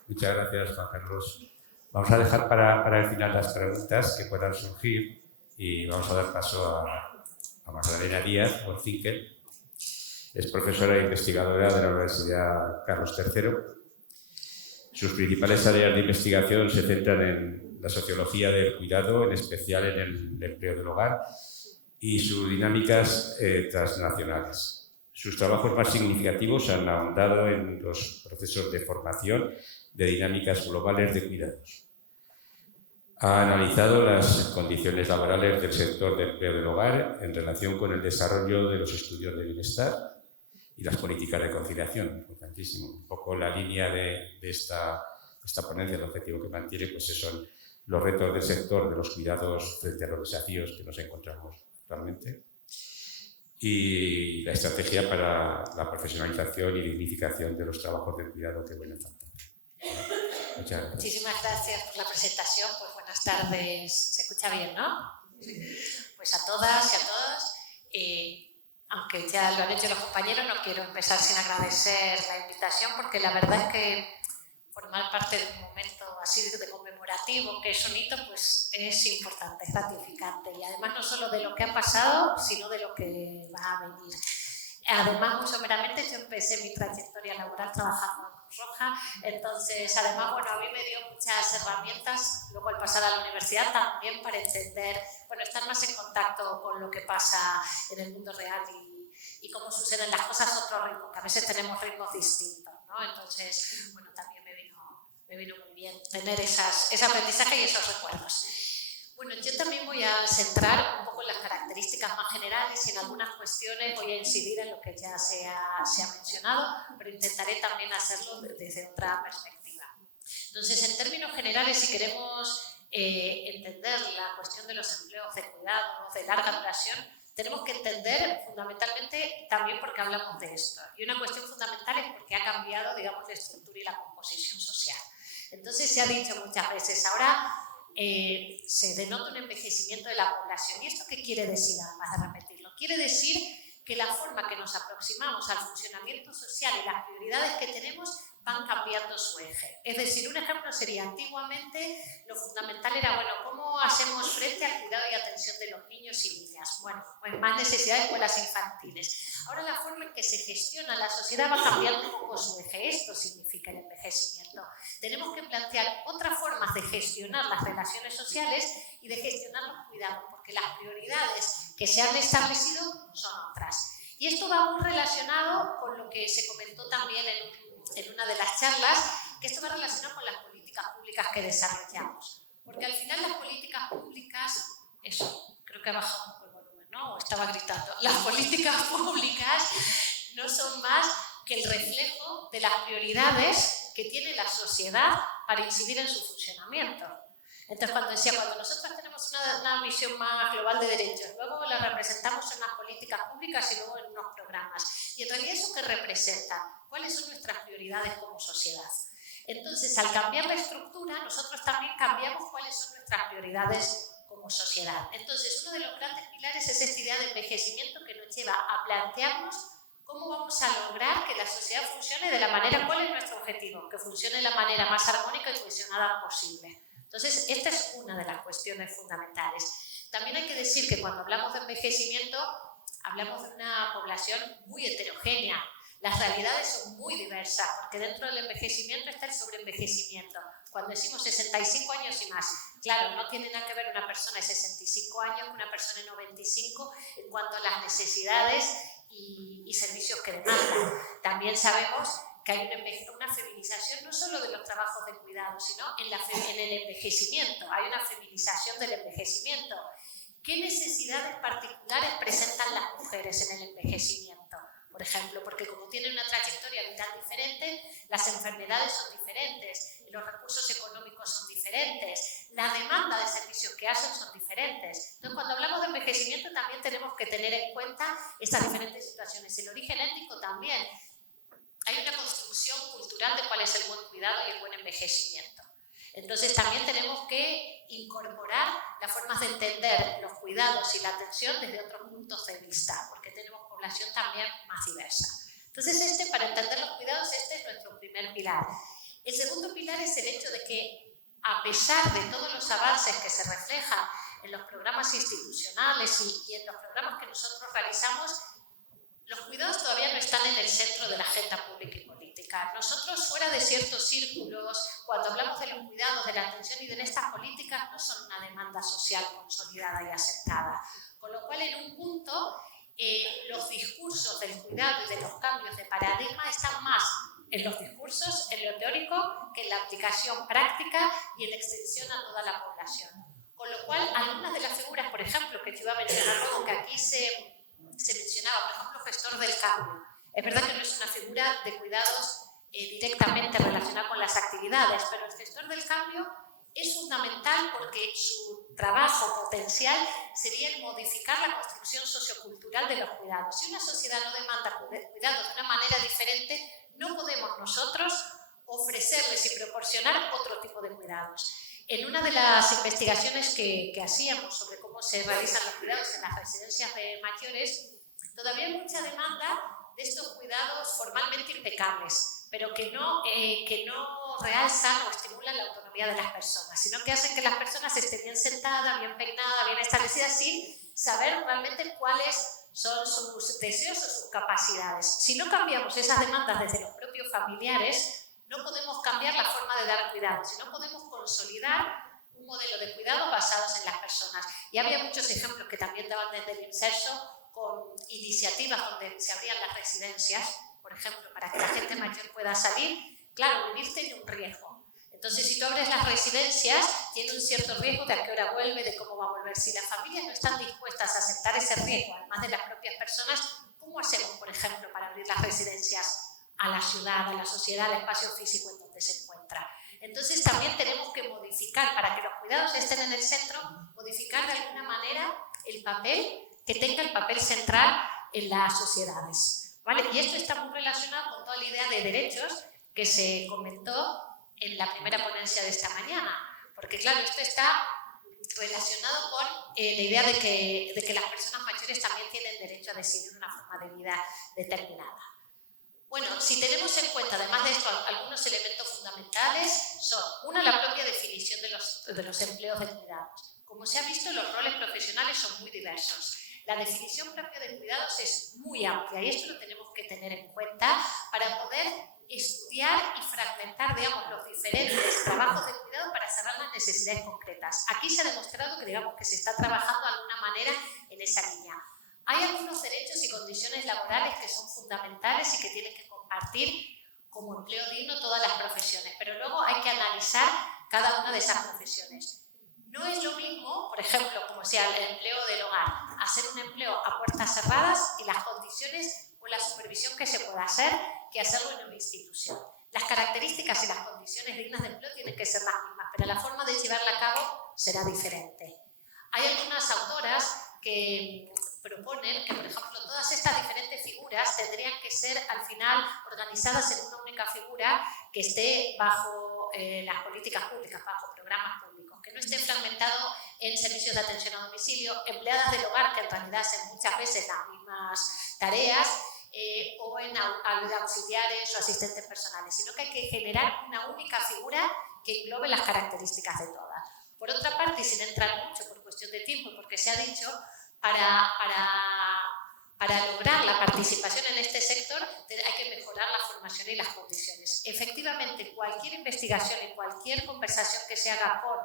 Muchas gracias, Juan Carlos. Vamos a dejar para el final las preguntas que puedan surgir y vamos a dar paso a Magdalena Díaz Boncinkel. Es profesora e investigadora de la Universidad Carlos III. Sus principales áreas de investigación se centran en la sociología del cuidado, en especial en el empleo del hogar, y sus dinámicas transnacionales. Sus trabajos más significativos han ahondado en los procesos de formación de dinámicas globales de cuidados. Ha analizado las condiciones laborales del sector de empleo del hogar en relación con el desarrollo de los estudios de bienestar y las políticas de conciliación, importantísimo. Un poco la línea de esta ponencia, el objetivo que mantiene, pues son los retos del sector de los cuidados frente a los desafíos que nos encontramos actualmente y la estrategia para la profesionalización y dignificación de los trabajos de cuidado que vienen falta. Muchas gracias. Muchísimas gracias por la presentación. Pues buenas tardes. ¿Se escucha bien, no? Pues a todas y a todos. Aunque ya lo han hecho los compañeros, no quiero empezar sin agradecer la invitación, porque la verdad es que formar parte de un momento así de conmemorativo, que es un hito, pues es importante, es gratificante. Y además no solo de lo que ha pasado, sino de lo que va a venir. Además, muy someramente, yo empecé mi trayectoria laboral trabajando en Cruz Roja, entonces, además, bueno, a mí me dio muchas herramientas, luego al pasar a la universidad también para entender, bueno, estar más en contacto con lo que pasa en el mundo real y cómo suceden las cosas a otro ritmo, que a veces tenemos ritmos distintos, ¿no? Entonces, bueno, también me vino muy bien tener ese aprendizaje y esos recuerdos. Bueno, yo también voy a centrar un poco en las características más generales y en algunas cuestiones voy a incidir en lo que ya se ha mencionado, pero intentaré también hacerlo desde otra perspectiva. Entonces, en términos generales, si queremos entender la cuestión de los empleos de cuidado de larga duración, tenemos que entender fundamentalmente también por qué hablamos de esto. Y una cuestión fundamental es porque ha cambiado, digamos, la estructura y la composición social. Entonces, se ha dicho muchas veces, ahora se denota un envejecimiento de la población. ¿Y esto qué quiere decir, además de repetirlo? Quiere decir que la forma que nos aproximamos al funcionamiento social y las prioridades que tenemos van cambiando su eje. Es decir, un ejemplo sería, antiguamente lo fundamental era, bueno, ¿cómo hacemos frente al cuidado y atención de los niños y niñas? Bueno, pues más necesidades con las infantiles. Ahora la forma en que se gestiona la sociedad va cambiando un poco su eje. Esto significa el envejecimiento. Tenemos que plantear otras formas de gestionar las relaciones sociales y de gestionar los cuidados, porque las prioridades que se han establecido son otras. Y esto va muy relacionado con lo que se comentó también en una de las charlas, que esto va relacionado con las políticas públicas que desarrollamos. Porque al final las políticas públicas, eso, creo que ha bajado un poco el volumen, ¿no? O estaba gritando. Las políticas públicas no son más que el reflejo de las prioridades que tiene la sociedad para incidir en su funcionamiento. Entonces, cuando nosotros tenemos una visión más global de derechos, luego la representamos en las políticas públicas y luego en unos programas. Y en realidad, ¿eso qué representa? ¿Cuáles son nuestras prioridades como sociedad? Entonces, al cambiar la estructura, nosotros también cambiamos cuáles son nuestras prioridades como sociedad. Entonces, uno de los grandes pilares es esta idea de envejecimiento que nos lleva a plantearnos cómo vamos a lograr que la sociedad funcione de la manera, ¿cuál es nuestro objetivo? Que funcione de la manera más armónica y cohesionada posible. Entonces, esta es una de las cuestiones fundamentales. También hay que decir que cuando hablamos de envejecimiento, hablamos de una población muy heterogénea. Las realidades son muy diversas, porque dentro del envejecimiento está el sobreenvejecimiento. Cuando decimos 65 años y más, claro, no tiene nada que ver una persona de 65 años con una persona de 95 en cuanto a las necesidades y servicios que demandan. También sabemos que hay una feminización no solo de los trabajos de cuidado, sino en el envejecimiento. Hay una feminización del envejecimiento. ¿Qué necesidades particulares presentan las mujeres en el envejecimiento? Por ejemplo, porque como tienen una trayectoria vital diferente, las enfermedades son diferentes, los recursos económicos son diferentes, la demanda de servicios que hacen son diferentes. Entonces, cuando hablamos de envejecimiento también tenemos que tener en cuenta estas diferentes situaciones. El origen étnico también. Hay una construcción cultural de cuál es el buen cuidado y el buen envejecimiento. Entonces también tenemos que incorporar las formas de entender los cuidados y la atención desde otros puntos de vista, porque tenemos población también más diversa. Entonces para entender los cuidados, este es nuestro primer pilar. El segundo pilar es el hecho de que, a pesar de todos los avances que se reflejan en los programas institucionales y en los programas que nosotros realizamos, los cuidados todavía no están en el centro de la agenda pública y política. Nosotros, fuera de ciertos círculos, cuando hablamos de los cuidados, de la atención y de estas políticas, no son una demanda social consolidada y aceptada. Con lo cual, en un punto, los discursos del cuidado y de los cambios de paradigma están más en los discursos, en lo teórico, que en la aplicación práctica y en extensión a toda la población. Con lo cual, algunas de las figuras, por ejemplo, que te iba a mencionar luego, que aquí se mencionaba, por ejemplo, gestor del cambio. Es verdad que no es una figura de cuidados directamente relacionada con las actividades, pero el gestor del cambio es fundamental porque su trabajo potencial sería el modificar la construcción sociocultural de los cuidados. Si una sociedad no demanda cuidados de una manera diferente, no podemos nosotros ofrecerles y proporcionar otro tipo de cuidados. En una de las investigaciones que hacíamos sobre cómo se realizan los cuidados en las residencias de mayores, todavía hay mucha demanda de estos cuidados formalmente impecables, pero que no realzan o estimulan la autonomía de las personas, sino que hacen que las personas estén bien sentadas, bien peinadas, bien establecidas, sin saber realmente cuáles son sus deseos o sus capacidades. Si no cambiamos esas demandas desde los propios familiares, no podemos cambiar la forma de dar cuidados, sino podemos consolidar un modelo de cuidado basados en las personas. Y había muchos ejemplos que también daban desde el Inserso, con iniciativas donde se abrían las residencias, por ejemplo, para que la gente mayor pueda salir. Claro, vivir tiene un riesgo. Entonces, si tú abres las residencias, tiene un cierto riesgo de a qué hora vuelve, de cómo va a volver. Si las familias no están dispuestas a aceptar ese riesgo, además de las propias personas, ¿cómo hacemos, por ejemplo, para abrir las residencias a la ciudad, a la sociedad, al espacio físico en donde se encuentra? Entonces, también tenemos que modificar, para que los cuidados estén en el centro, modificar de alguna manera el papel, que tenga el papel central en las sociedades, ¿vale? Y esto está muy relacionado con toda la idea de derechos que se comentó en la primera ponencia de esta mañana, porque claro, esto está relacionado con la idea de que las personas mayores también tienen derecho a decidir una forma de vida determinada. Bueno, si tenemos en cuenta, además de esto, algunos elementos fundamentales son, una, la propia definición de los empleos de cuidados. Como se ha visto, los roles profesionales son muy diversos. La definición propia de cuidados es muy amplia y esto lo tenemos que tener en cuenta para poder estudiar y fragmentar, digamos, los diferentes trabajos de cuidado para cerrar las necesidades concretas. Aquí se ha demostrado que, digamos, que se está trabajando de alguna manera en esa línea. Hay algunos derechos y condiciones laborales que son fundamentales y que tienen que compartir como empleo digno todas las profesiones, pero luego hay que analizar cada una de esas profesiones. No es lo mismo, por ejemplo, como sea el empleo del hogar, hacer un empleo a puertas cerradas y las condiciones o la supervisión que se pueda hacer que hacerlo en una institución. Las características y las condiciones dignas de empleo tienen que ser las mismas, pero la forma de llevarla a cabo será diferente. Hay algunas autoras que proponen que, por ejemplo, todas estas diferentes figuras tendrían que ser, al final, organizadas en una única figura que esté bajo las políticas públicas, bajo programas públicos, que no esté fragmentado en servicios de atención a domicilio, empleadas del hogar, que en realidad hacen muchas veces las mismas tareas, o en auxiliares o asistentes personales, sino que hay que generar una única figura que englobe las características de todas. Por otra parte, y sin entrar mucho por cuestión de tiempo, porque se ha dicho, para lograr la participación en este sector hay que mejorar la formación y las condiciones. Efectivamente, cualquier investigación y cualquier conversación que se haga con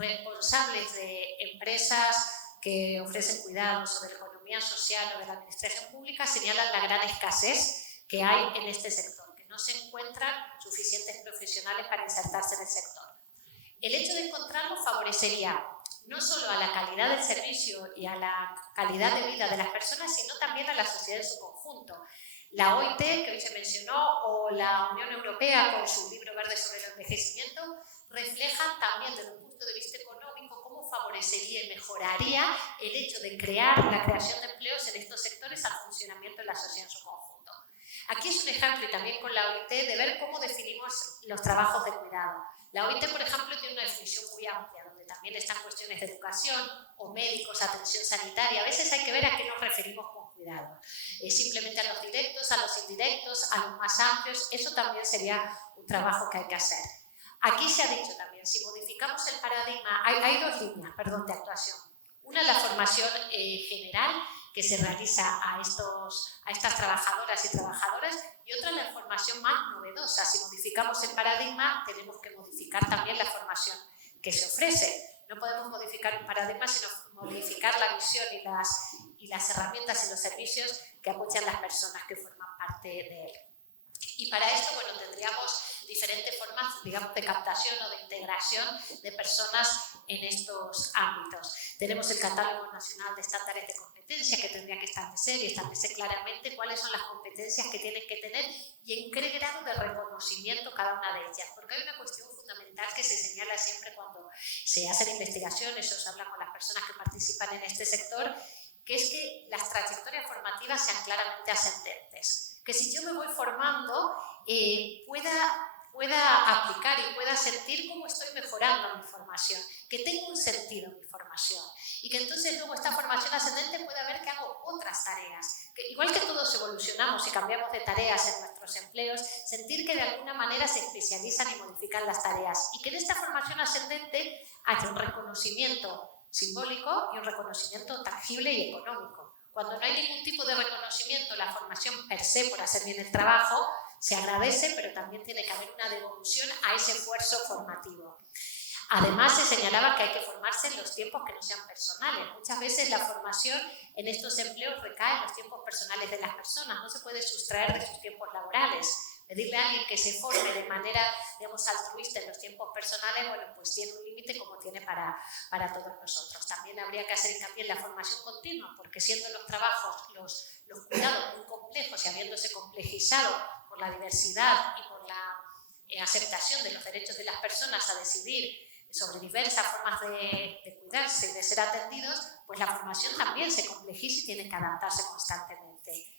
responsables de empresas que ofrecen cuidados o de la economía social o de la administración pública señalan la gran escasez que hay en este sector, que no se encuentran suficientes profesionales para insertarse en el sector. El hecho de encontrarlo favorecería no solo a la calidad del servicio y a la calidad de vida de las personas, sino también a la sociedad en su conjunto. La OIT, que hoy se mencionó, o la Unión Europea, con su libro verde sobre el envejecimiento, reflejan también desde un punto de vista económico cómo favorecería y mejoraría el hecho de crear la creación de empleos en estos sectores al funcionamiento de la sociedad en su conjunto. Aquí es un ejemplo, y también con la OIT, de ver cómo definimos los trabajos de cuidado. La OIT, por ejemplo, tiene una definición muy amplia, donde también están cuestiones de educación o médicos, atención sanitaria. A veces hay que ver a qué nos referimos con cuidado. Simplemente a los directos, a los indirectos, a los más amplios. Eso también sería un trabajo que hay que hacer. Aquí se ha dicho también, si modificamos el paradigma, hay dos líneas, de actuación. Una es la formación general, que se realiza a estas trabajadoras y trabajadores, y otra es la formación más novedosa. Si modificamos el paradigma, tenemos que modificar también la formación que se ofrece. No podemos modificar un paradigma, sino modificar la visión y las herramientas y los servicios que apoyan las personas que forman parte de él. Y para esto, bueno, tendríamos diferentes formas, digamos, de captación o de integración de personas en estos ámbitos. Tenemos el Catálogo Nacional de Estándares de Competencia, que tendría que establecer y establece claramente cuáles son las competencias que tienen que tener y en qué grado de reconocimiento cada una de ellas. Porque hay una cuestión fundamental que se señala siempre cuando se hacen investigaciones o se habla con las personas que participan en este sector, que es que las trayectorias formativas sean claramente ascendentes. Que si yo me voy formando, pueda aplicar y pueda sentir cómo estoy mejorando mi formación, que tenga un sentido mi formación y que entonces luego esta formación ascendente pueda ver que hago otras tareas. Que igual que todos evolucionamos y cambiamos de tareas en nuestros empleos, sentir que de alguna manera se especializan y modifican las tareas y que en esta formación ascendente haya un reconocimiento simbólico y un reconocimiento tangible y económico. Cuando no hay ningún tipo de reconocimiento, la formación per se por hacer bien el trabajo se agradece, pero también tiene que haber una devolución a ese esfuerzo formativo. Además, se señalaba que hay que formarse en los tiempos que no sean personales. Muchas veces la formación en estos empleos recae en los tiempos personales de las personas, no se puede sustraer de sus tiempos laborales. Pedirle a alguien que se forme de manera, digamos, altruista en los tiempos personales, bueno, pues tiene un límite como tiene para todos nosotros. También habría que hacer hincapié en la formación continua, porque siendo los trabajos, los cuidados muy complejos y habiéndose complejizado por la diversidad y por la aceptación de los derechos de las personas a decidir sobre diversas formas de cuidarse y de ser atendidos, pues la formación también se complejiza y tiene que adaptarse constantemente.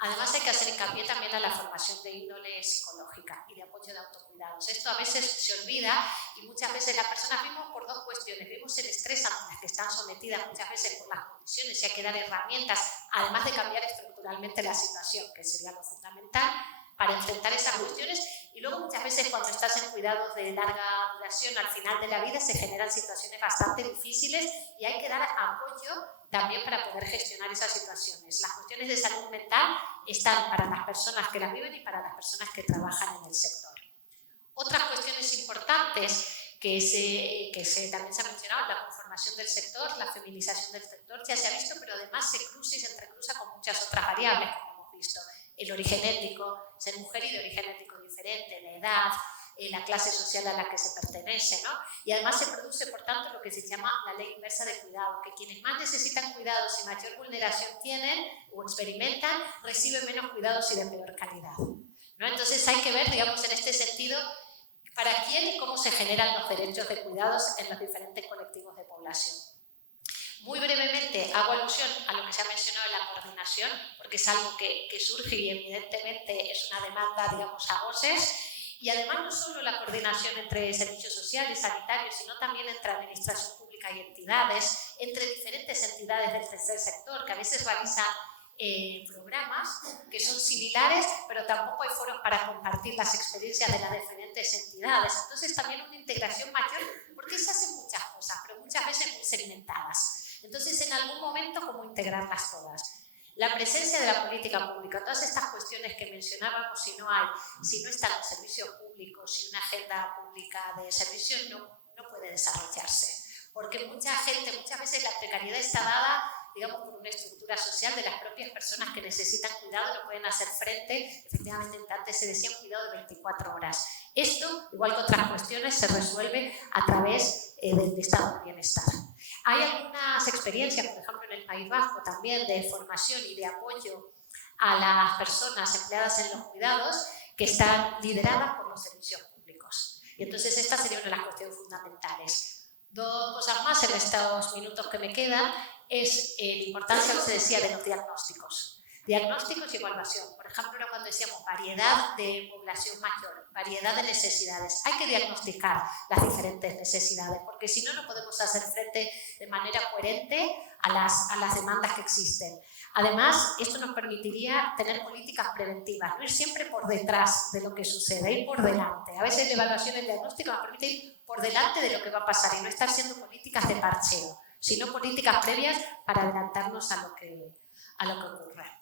Además, hay que hacer hincapié también a la formación de índole psicológica y de apoyo de autocuidados. Esto a veces se olvida y muchas veces las personas vimos por dos cuestiones. Vimos el estrés a las que están sometidas muchas veces por las condiciones y hay que dar herramientas, además de cambiar estructuralmente la situación, que sería lo fundamental, para enfrentar esas cuestiones. Y luego muchas veces cuando estás en cuidados de larga duración al final de la vida se generan situaciones bastante difíciles y hay que dar apoyo también para poder gestionar esas situaciones. Las cuestiones de salud mental están para las personas que las viven y para las personas que trabajan en el sector. Otras cuestiones importantes que también se ha mencionado, la conformación del sector, la feminización del sector, ya se ha visto, pero además se cruza y se entrecruza con muchas otras variables, como hemos visto. El origen étnico, ser mujer y de origen étnico diferente, la edad, la clase social a la que se pertenece, ¿no? Y además se produce, por tanto, lo que se llama la ley inversa de cuidado, que quienes más necesitan cuidados y mayor vulneración tienen o experimentan, reciben menos cuidados y de peor calidad, ¿no? Entonces hay que ver, digamos, en este sentido, para quién y cómo se generan los derechos de cuidados en los diferentes colectivos de población. Muy brevemente hago alusión a lo que se ha mencionado en la coordinación, porque es algo que surge y evidentemente es una demanda, digamos, a voces. Y además no solo la coordinación entre servicios sociales, sanitarios, sino también entre administración pública y entidades, entre diferentes entidades del tercer sector, que a veces realizan programas que son similares, pero tampoco hay foros para compartir las experiencias de las diferentes entidades. Entonces también una integración mayor, porque se hacen muchas cosas, pero muchas veces muy segmentadas. Entonces, en algún momento, ¿cómo integrarlas todas? La presencia de la política pública, todas estas cuestiones que mencionábamos, si no están los servicios públicos, si una agenda pública de servicios no puede desarrollarse. Porque muchas veces la precariedad está dada, digamos, por una estructura social de las propias personas que necesitan cuidado y no pueden hacer frente, efectivamente, antes se decía un cuidado de 24 horas. Esto, igual que otras cuestiones, se resuelve a través del estado de bienestar. Hay algunas experiencias, por ejemplo, en el País Vasco también, de formación y de apoyo a las personas empleadas en los cuidados que están lideradas por los servicios públicos. Y entonces esta sería una de las cuestiones fundamentales. Dos cosas más en estos minutos que me quedan es la importancia, que se decía, de los diagnósticos. Diagnósticos y evaluación. Por ejemplo, ahora cuando decíamos variedad de población mayor, variedad de necesidades, hay que diagnosticar las diferentes necesidades, porque si no, no podemos hacer frente de manera coherente a las demandas que existen. Además, esto nos permitiría tener políticas preventivas, no ir siempre por detrás de lo que sucede, ir por delante. A veces la evaluación y el diagnóstico nos permite ir por delante de lo que va a pasar y no estar haciendo políticas de parcheo, sino políticas previas para adelantarnos a lo que ocurre.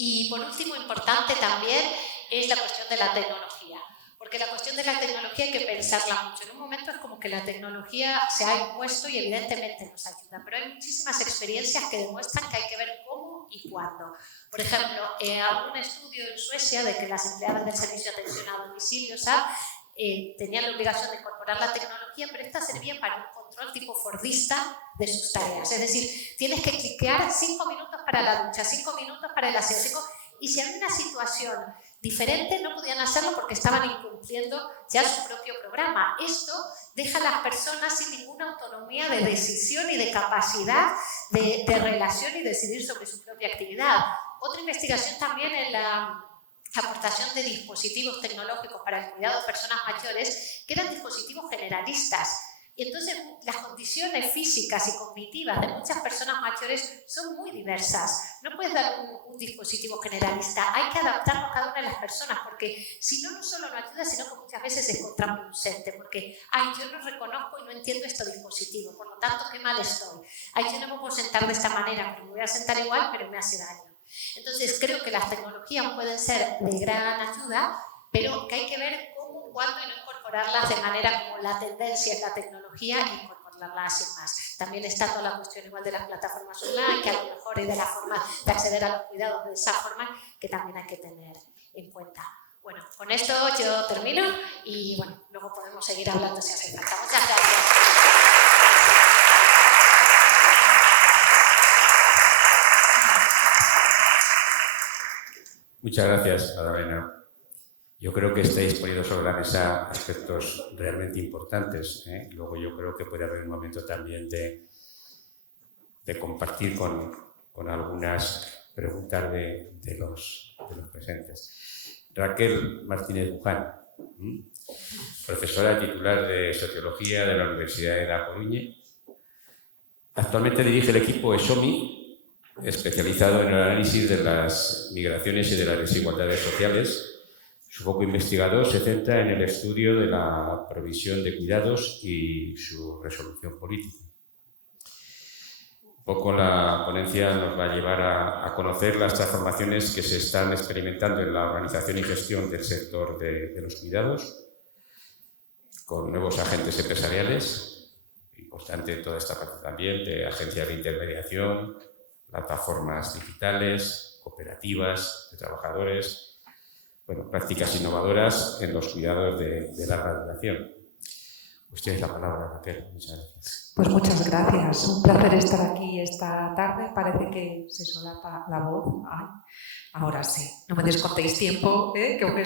Y por último, importante también es la cuestión de la tecnología, porque la cuestión de la tecnología hay que pensarla mucho. En un momento es como que la tecnología se ha impuesto y evidentemente nos ayuda, pero hay muchísimas experiencias que demuestran que hay que ver cómo y cuándo. Por ejemplo, un estudio en Suecia de que las empleadas del servicio de atención a domicilio, tenían la obligación de incorporar la tecnología, pero esta servía para un control tipo fordista de sus tareas. Es decir, tienes que cliquear 5 minutos para la ducha, 5 minutos para el aseo, y si había una situación diferente no podían hacerlo porque estaban incumpliendo ya su propio programa. Esto deja a las personas sin ninguna autonomía de decisión y de capacidad de relación y decidir sobre su propia actividad. Otra investigación también en la aportación de dispositivos tecnológicos para el cuidado de personas mayores, que eran dispositivos generalistas. Y entonces las condiciones físicas y cognitivas de muchas personas mayores son muy diversas. No puedes dar un dispositivo generalista, hay que adaptarlo a cada una de las personas, porque si no, no solo no ayuda, sino que muchas veces es contraproducente, porque yo no reconozco y no entiendo este dispositivo, por lo tanto, qué mal estoy. Yo no me puedo sentar de esta manera, pero me voy a sentar igual, pero me hace daño. Entonces, creo que las tecnologías pueden ser de gran ayuda, pero que hay que ver cómo, cuándo y no incorporarlas de manera como la tendencia es la tecnología y incorporarlas sin más. También está toda la cuestión igual de las plataformas online, que a lo mejor es de la forma de acceder a los cuidados de esa forma, que también hay que tener en cuenta. Bueno, con esto yo termino y bueno, luego podemos seguir hablando si hace falta. Muchas gracias. Muchas gracias, Madalena. Yo creo que estáis poniendo sobre la mesa aspectos realmente importantes, ¿eh? Luego yo creo que puede haber un momento también de compartir con algunas preguntas de los presentes. Raquel Martínez Buján, profesora titular de Sociología de la Universidad de La Coruña. Actualmente dirige el equipo ESOMI, especializado en el análisis de las migraciones y de las desigualdades sociales. Su foco investigador se centra en el estudio de la provisión de cuidados y su resolución política. Un poco la ponencia nos va a llevar a conocer las transformaciones que se están experimentando en la organización y gestión del sector de los cuidados, con nuevos agentes empresariales, importante toda esta parte también de agencias de intermediación, plataformas digitales, cooperativas de trabajadores, bueno, prácticas innovadoras en los cuidados de larga duración. Pues tienes la palabra, Raquel. Muchas gracias. Pues muchas gracias. Un placer estar aquí esta tarde. Parece que se solapa la voz. Ay, ahora sí. No me descontéis tiempo, que aunque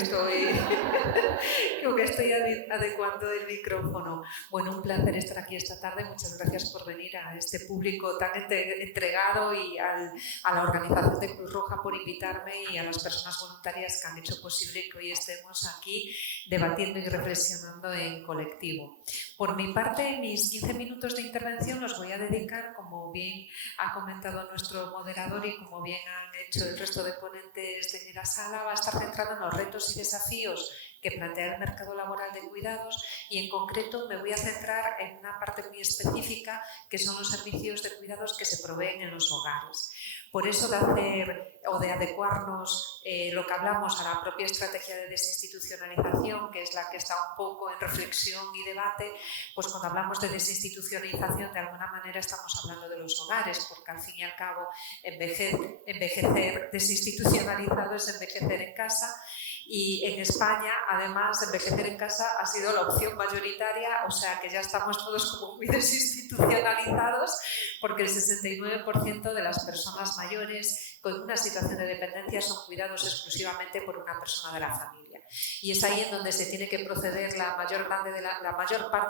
estoy adecuando el micrófono. Bueno, un placer estar aquí esta tarde. Muchas gracias por venir a este público tan entregado y a la organización de Cruz Roja por invitarme y a las personas voluntarias que han hecho posible que hoy estemos aquí debatiendo y reflexionando en colectivo. Por mi parte, mis 15 minutos de intervención los voy a dedicar, como bien ha comentado nuestro moderador y como bien han hecho el resto de ponentes de la sala, va a estar centrado en los retos y desafíos que plantea el mercado laboral de cuidados y en concreto me voy a centrar en una parte muy específica que son los servicios de cuidados que se proveen en los hogares. Por eso de hacer o de adecuarnos lo que hablamos a la propia estrategia de desinstitucionalización, que es la que está un poco en reflexión y debate, pues cuando hablamos de desinstitucionalización de alguna manera estamos hablando de los hogares, porque al fin y al cabo envejecer desinstitucionalizado es envejecer en casa. Y en España, además, envejecer en casa ha sido la opción mayoritaria, o sea que ya estamos todos como muy desinstitucionalizados, porque el 69% de las personas mayores con una situación de dependencia son cuidados exclusivamente por una persona de la familia. Y es ahí en donde se tiene que proceder la mayor parte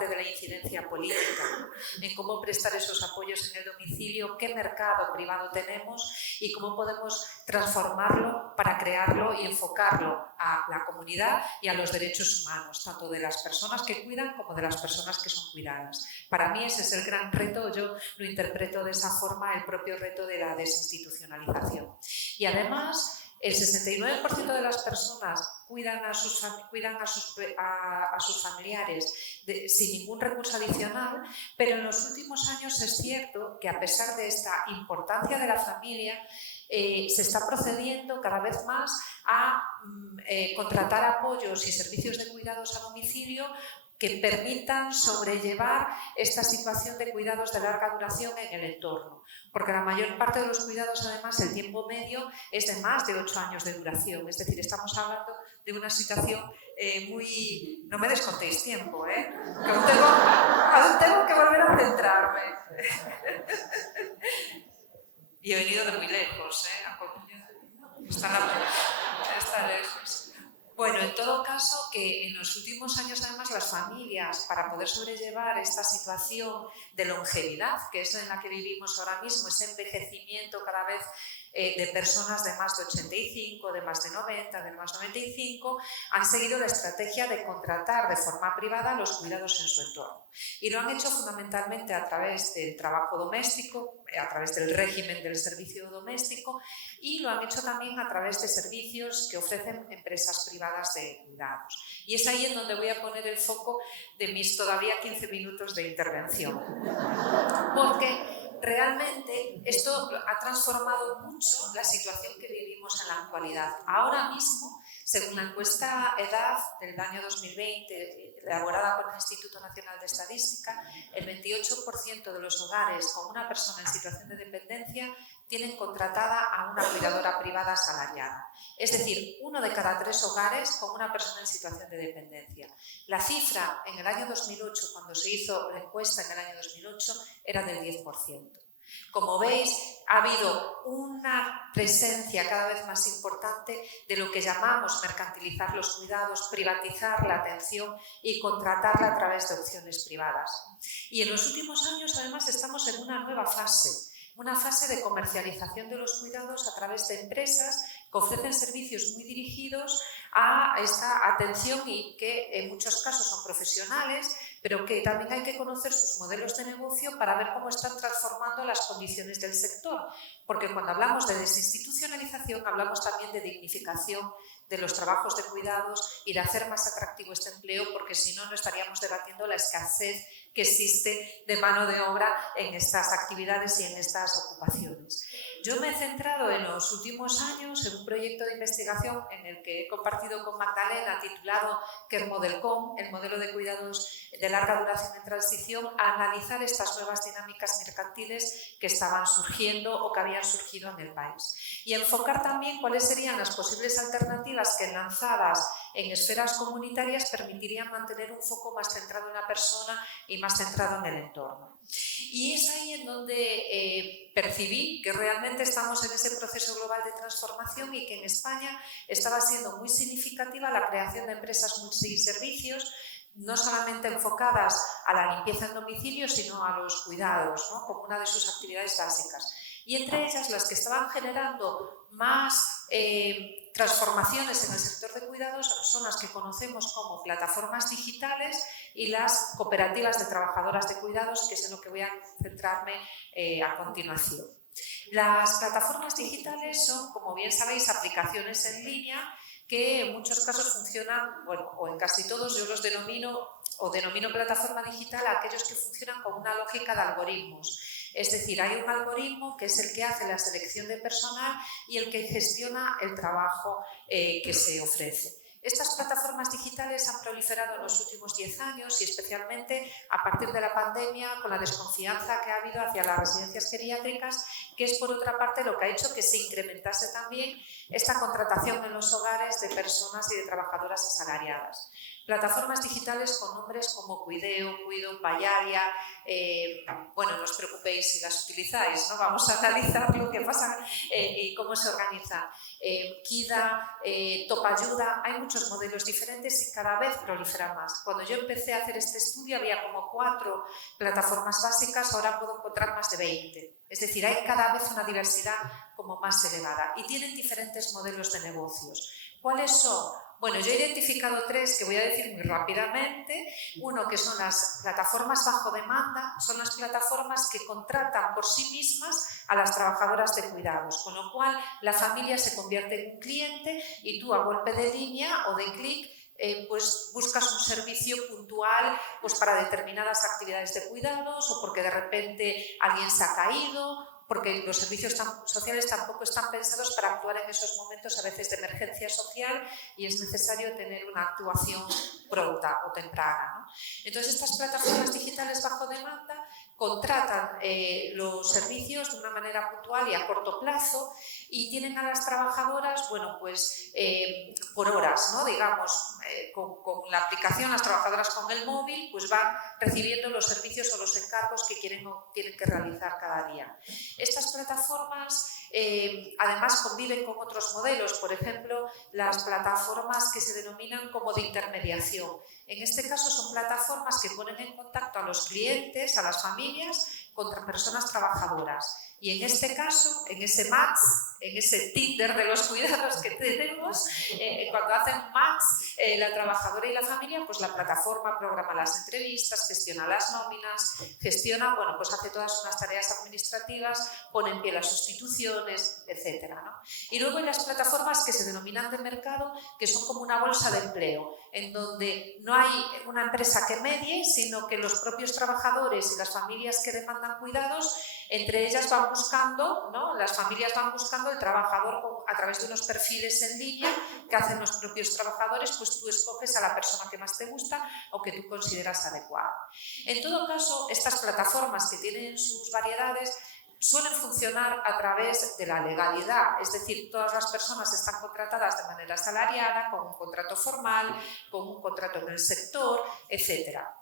de la incidencia política, ¿no? En cómo prestar esos apoyos en el domicilio, qué mercado privado tenemos y cómo podemos transformarlo para crearlo y enfocarlo a la comunidad y a los derechos humanos, tanto de las personas que cuidan como de las personas que son cuidadas. Para mí ese es el gran reto, yo lo interpreto de esa forma, el propio reto de la desinstitucionalización. Y además, el 69% de las personas cuidan a sus familiares sin ningún recurso adicional, pero en los últimos años es cierto que a pesar de esta importancia de la familia, se está procediendo cada vez más a contratar apoyos y servicios de cuidados a domicilio que permitan sobrellevar esta situación de cuidados de larga duración en el entorno. Porque la mayor parte de los cuidados, además, el tiempo medio es de más de 8 años de duración. Es decir, estamos hablando de una situación muy... No me descontéis tiempo, que aún tengo que volver a centrarme. Y he venido de muy lejos, a Coruña. Está lejos. Bueno, en todo caso, que en los últimos años, además, las familias, para poder sobrellevar esta situación de longevidad, que es en la que vivimos ahora mismo, ese envejecimiento cada vez de personas de más de 85, de más de 90, de más de 95, han seguido la estrategia de contratar de forma privada los cuidados en su entorno. Y lo han hecho fundamentalmente a través del trabajo doméstico, a través del régimen del servicio doméstico, y lo han hecho también a través de servicios que ofrecen empresas privadas de cuidados. Y es ahí en donde voy a poner el foco de mis todavía 15 minutos de intervención. Porque realmente esto ha transformado mucho la situación que vivimos en la actualidad. Ahora mismo, según la encuesta EDAD del año 2020, elaborada por el Instituto Nacional de Estadística, el 28% de los hogares con una persona en situación de dependencia tienen contratada a una cuidadora privada asalariada. Es decir, 1 de cada 3 hogares con una persona en situación de dependencia. La cifra en el año 2008, cuando se hizo la encuesta en el año 2008, era del 10%. Como veis, ha habido una presencia cada vez más importante de lo que llamamos mercantilizar los cuidados, privatizar la atención y contratarla a través de opciones privadas. Y en los últimos años, además, estamos en una nueva fase de comercialización de los cuidados a través de empresas que ofrecen servicios muy dirigidos a esta atención y que en muchos casos son profesionales, pero que también hay que conocer sus modelos de negocio para ver cómo están transformando las condiciones del sector. Porque cuando hablamos de desinstitucionalización, hablamos también de dignificación de los trabajos de cuidados y de hacer más atractivo este empleo, porque si no, no estaríamos debatiendo la escasez que existe de mano de obra en estas actividades y en estas ocupaciones. Yo me he centrado en los últimos años en un proyecto de investigación en el que he compartido con Magdalena, titulado Kermodelcom, el modelo de cuidados de larga duración en transición, a analizar estas nuevas dinámicas mercantiles que estaban surgiendo o que habían surgido en el país. Y enfocar también cuáles serían las posibles alternativas que, lanzadas en esferas comunitarias, permitirían mantener un foco más centrado en la persona y más centrado en el entorno. Y es ahí en donde percibí que realmente estamos en ese proceso global de transformación y que en España estaba siendo muy significativa la creación de empresas multiservicios, no solamente enfocadas a la limpieza en domicilio, sino a los cuidados, ¿no?, como una de sus actividades básicas. Y entre ellas, las que estaban generando más transformaciones en el sector de cuidados son las que conocemos como plataformas digitales y las cooperativas de trabajadoras de cuidados, que es en lo que voy a centrarme a continuación. Las plataformas digitales son, como bien sabéis, aplicaciones en línea que en muchos casos funcionan, bueno, o en casi todos yo los denomino plataforma digital a aquellos que funcionan con una lógica de algoritmos. Es decir, hay un algoritmo que es el que hace la selección de personal y el que gestiona el trabajo que se ofrece. Estas plataformas digitales han proliferado en los últimos 10 años y especialmente a partir de la pandemia, con la desconfianza que ha habido hacia las residencias geriátricas, que es por otra parte lo que ha hecho que se incrementase también esta contratación en los hogares de personas y de trabajadoras asalariadas. Plataformas digitales con nombres como Cuideo, Cuido, Bayalia, bueno, no os preocupéis si las utilizáis, ¿no? Vamos a analizar lo que pasa y cómo se organiza. Kida, Topayuda, hay muchos modelos diferentes y cada vez proliferan más. Cuando yo empecé a hacer este estudio había como 4 plataformas básicas, ahora puedo encontrar más de 20. Es decir, hay cada vez una diversidad como más elevada y tienen diferentes modelos de negocios. ¿Cuáles son? Bueno, yo he identificado 3 que voy a decir muy rápidamente. Uno, que son las plataformas bajo demanda, son las plataformas que contratan por sí mismas a las trabajadoras de cuidados, con lo cual la familia se convierte en un cliente y tú, a golpe de línea o de clic, pues buscas un servicio puntual pues para determinadas actividades de cuidados o porque de repente alguien se ha caído, porque los servicios sociales tampoco están pensados para actuar en esos momentos a veces de emergencia social y es necesario tener una actuación pronta o temprana, ¿no? Entonces, estas plataformas digitales bajo demanda contratan los servicios de una manera puntual y a corto plazo y tienen a las trabajadoras, bueno, pues por horas, ¿no? Digamos, con la aplicación, las trabajadoras con el móvil, pues van recibiendo los servicios o los encargos que quieren o tienen que realizar cada día. Estas plataformas además conviven con otros modelos, por ejemplo, las plataformas que se denominan como de intermediación. En este caso son plataformas que ponen en contacto a los clientes, a las familias, contra personas trabajadoras. Y en este caso, en ese match, en ese Tinder de los cuidados que tenemos, cuando hacen match la trabajadora y la familia, pues la plataforma programa las entrevistas, gestiona las nóminas, gestiona, bueno, pues hace todas unas tareas administrativas, pone en pie las sustituciones, etcétera, ¿no? Y luego hay las plataformas que se denominan de mercado, que son como una bolsa de empleo, en donde no hay una empresa que medie, sino que los propios trabajadores y las familias que demandan cuidados, entre ellas van buscando, ¿no? Las familias van buscando el trabajador a través de unos perfiles en línea que hacen los propios trabajadores, pues tú escoges a la persona que más te gusta o que tú consideras adecuada. En todo caso, estas plataformas que tienen sus variedades suelen funcionar a través de la legalidad, es decir, todas las personas están contratadas de manera asalariada, con un contrato formal, con un contrato en el sector, etcétera.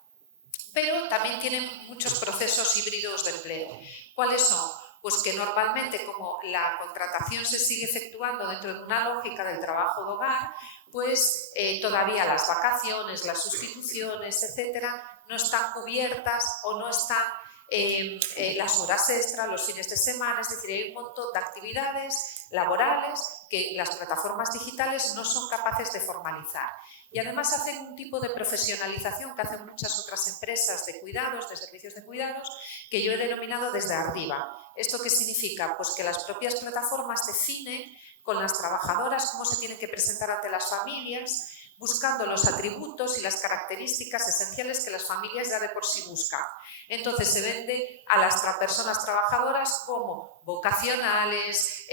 Pero también tienen muchos procesos híbridos de empleo. ¿Cuáles son? Pues que normalmente, como la contratación se sigue efectuando dentro de una lógica del trabajo de hogar, pues todavía las vacaciones, las sustituciones, etcétera, no están cubiertas o no están las horas extra, los fines de semana, es decir, hay un montón de actividades laborales que las plataformas digitales no son capaces de formalizar. Y además hacen un tipo de profesionalización que hacen muchas otras empresas de cuidados, de servicios de cuidados, que yo he denominado desde arriba. ¿Esto qué significa? Pues que las propias plataformas definen con las trabajadoras cómo se tienen que presentar ante las familias, buscando los atributos y las características esenciales que las familias ya de por sí buscan. Entonces se vende a las personas trabajadoras como vocacionales,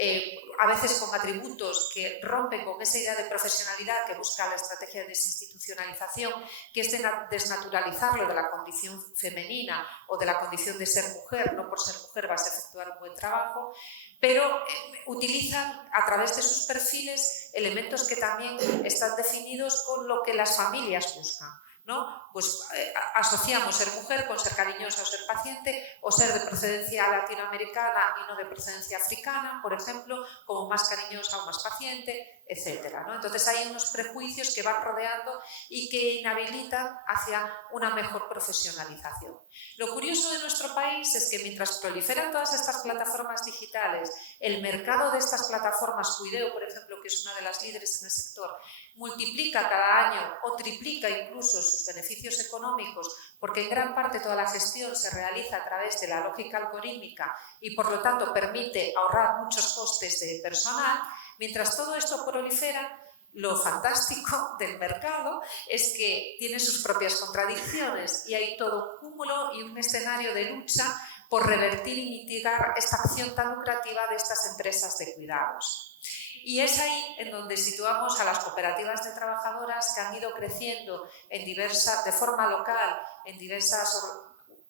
a veces con atributos que rompen con esa idea de profesionalidad que busca la estrategia de desinstitucionalización, que es de desnaturalizarlo de la condición femenina o de la condición de ser mujer. No por ser mujer vas a efectuar un buen trabajo, pero utilizan a través de sus perfiles elementos que también están definidos con lo que las familias buscan, ¿no? Pues asociamos ser mujer con ser cariñosa o ser paciente, o ser de procedencia latinoamericana y no de procedencia africana, por ejemplo, como más cariñosa o más paciente, etcétera, ¿no? Entonces hay unos prejuicios que van rodeando y que inhabilitan hacia una mejor profesionalización. Lo curioso de nuestro país es que mientras proliferan todas estas plataformas digitales, el mercado de estas plataformas, Cuideo, por ejemplo, que es una de las líderes en el sector, multiplica cada año o triplica incluso sus beneficios económicos, porque en gran parte toda la gestión se realiza a través de la lógica algorítmica y por lo tanto permite ahorrar muchos costes de personal. Mientras todo esto prolifera, lo fantástico del mercado es que tiene sus propias contradicciones y hay todo un cúmulo y un escenario de lucha por revertir y mitigar esta acción tan lucrativa de estas empresas de cuidados. Y es ahí en donde situamos a las cooperativas de trabajadoras que han ido creciendo de forma local en diversas,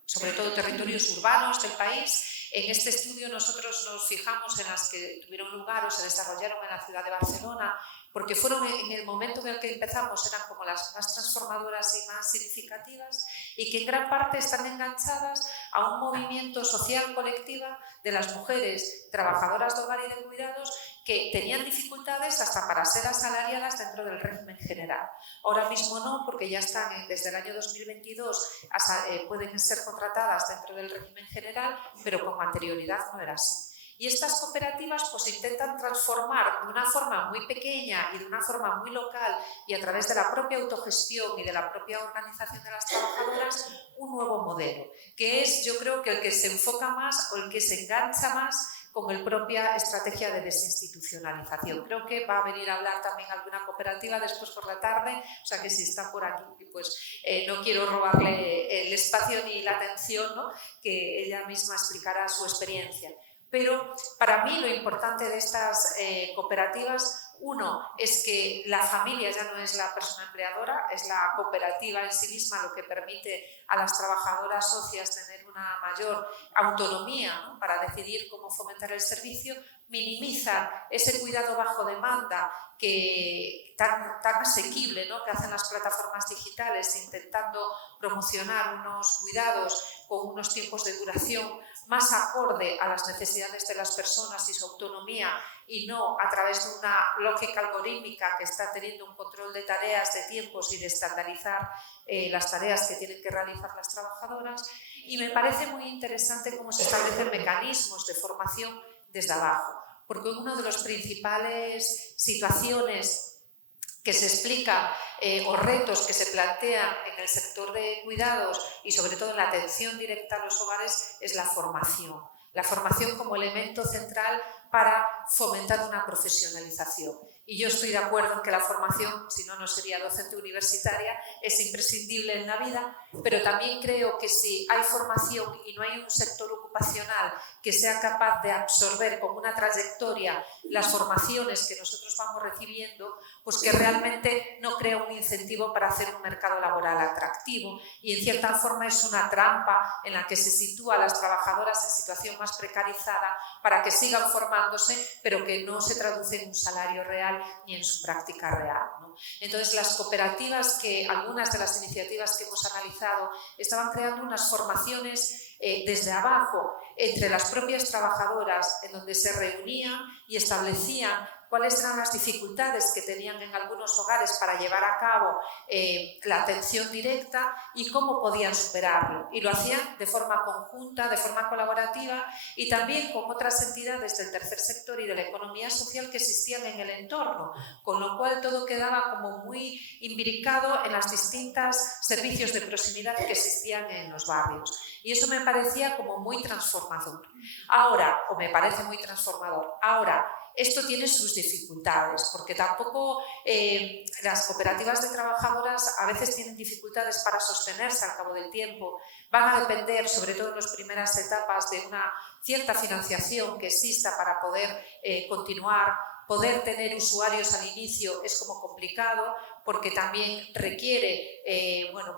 sobre todo territorios urbanos del país. En este estudio nosotros nos fijamos en las que tuvieron lugar o se desarrollaron en la ciudad de Barcelona, porque fueron en el momento en el que empezamos, eran como las más transformadoras y más significativas y que en gran parte están enganchadas a un movimiento social colectiva de las mujeres trabajadoras de hogar y de cuidados que tenían dificultades hasta para ser asalariadas dentro del régimen general. Ahora mismo no, porque ya están desde el año 2022, pueden ser contratadas dentro del régimen general, pero con anterioridad no era así. Y estas cooperativas pues intentan transformar de una forma muy pequeña y de una forma muy local y a través de la propia autogestión y de la propia organización de las trabajadoras un nuevo modelo, que es, yo creo, que el que se enfoca más o el que se engancha más con la propia estrategia de desinstitucionalización. Creo que va a venir a hablar también alguna cooperativa después por la tarde, o sea que si está por aquí, pues no quiero robarle el espacio ni la atención, ¿no? Que ella misma explicará su experiencia. Pero para mí lo importante de estas cooperativas, uno, es que la familia ya no es la persona empleadora, es la cooperativa en sí misma lo que permite a las trabajadoras socias tener una mayor autonomía, ¿no?, para decidir cómo fomentar el servicio, minimizan ese cuidado bajo demanda tan asequible, ¿no?, que hacen las plataformas digitales, intentando promocionar unos cuidados con unos tiempos de duración más acorde a las necesidades de las personas y su autonomía, y no a través de una lógica algorítmica que está teniendo un control de tareas, de tiempos y de estandarizar las tareas que tienen que realizar las trabajadoras. Y me parece muy interesante cómo se establecen mecanismos de formación desde abajo, porque una de las principales situaciones que se explican o retos que se plantean en el sector de cuidados y sobre todo en la atención directa a los hogares es la formación. La formación como elemento central para fomentar una profesionalización. Y yo estoy de acuerdo en que la formación, si no, no sería docente universitaria, es imprescindible en la vida, pero también creo que si hay formación y no hay un sector ocupacional que sea capaz de absorber con una trayectoria las formaciones que nosotros vamos recibiendo, pues que realmente no crea un incentivo para hacer un mercado laboral atractivo, y en cierta forma es una trampa en la que se sitúa a las trabajadoras en situación más precarizada para que sigan formándose, pero que no se traduce en un salario real ni en su práctica real, ¿no? Entonces, las cooperativas, algunas de las iniciativas que hemos analizado, estaban creando unas formaciones desde abajo, entre las propias trabajadoras, en donde se reunían y establecían cuáles eran las dificultades que tenían en algunos hogares para llevar a cabo la atención directa y cómo podían superarlo. Y lo hacían de forma conjunta, de forma colaborativa, y también con otras entidades del tercer sector y de la economía social que existían en el entorno, con lo cual todo quedaba como muy imbricado en los distintos servicios de proximidad que existían en los barrios. Y eso me parecía como muy transformador. Ahora, esto tiene sus dificultades, porque tampoco las cooperativas de trabajadoras a veces tienen dificultades para sostenerse al cabo del tiempo. Van a depender, sobre todo en las primeras etapas, de una cierta financiación que exista para poder continuar. Poder tener usuarios al inicio es como complicado, porque también requiere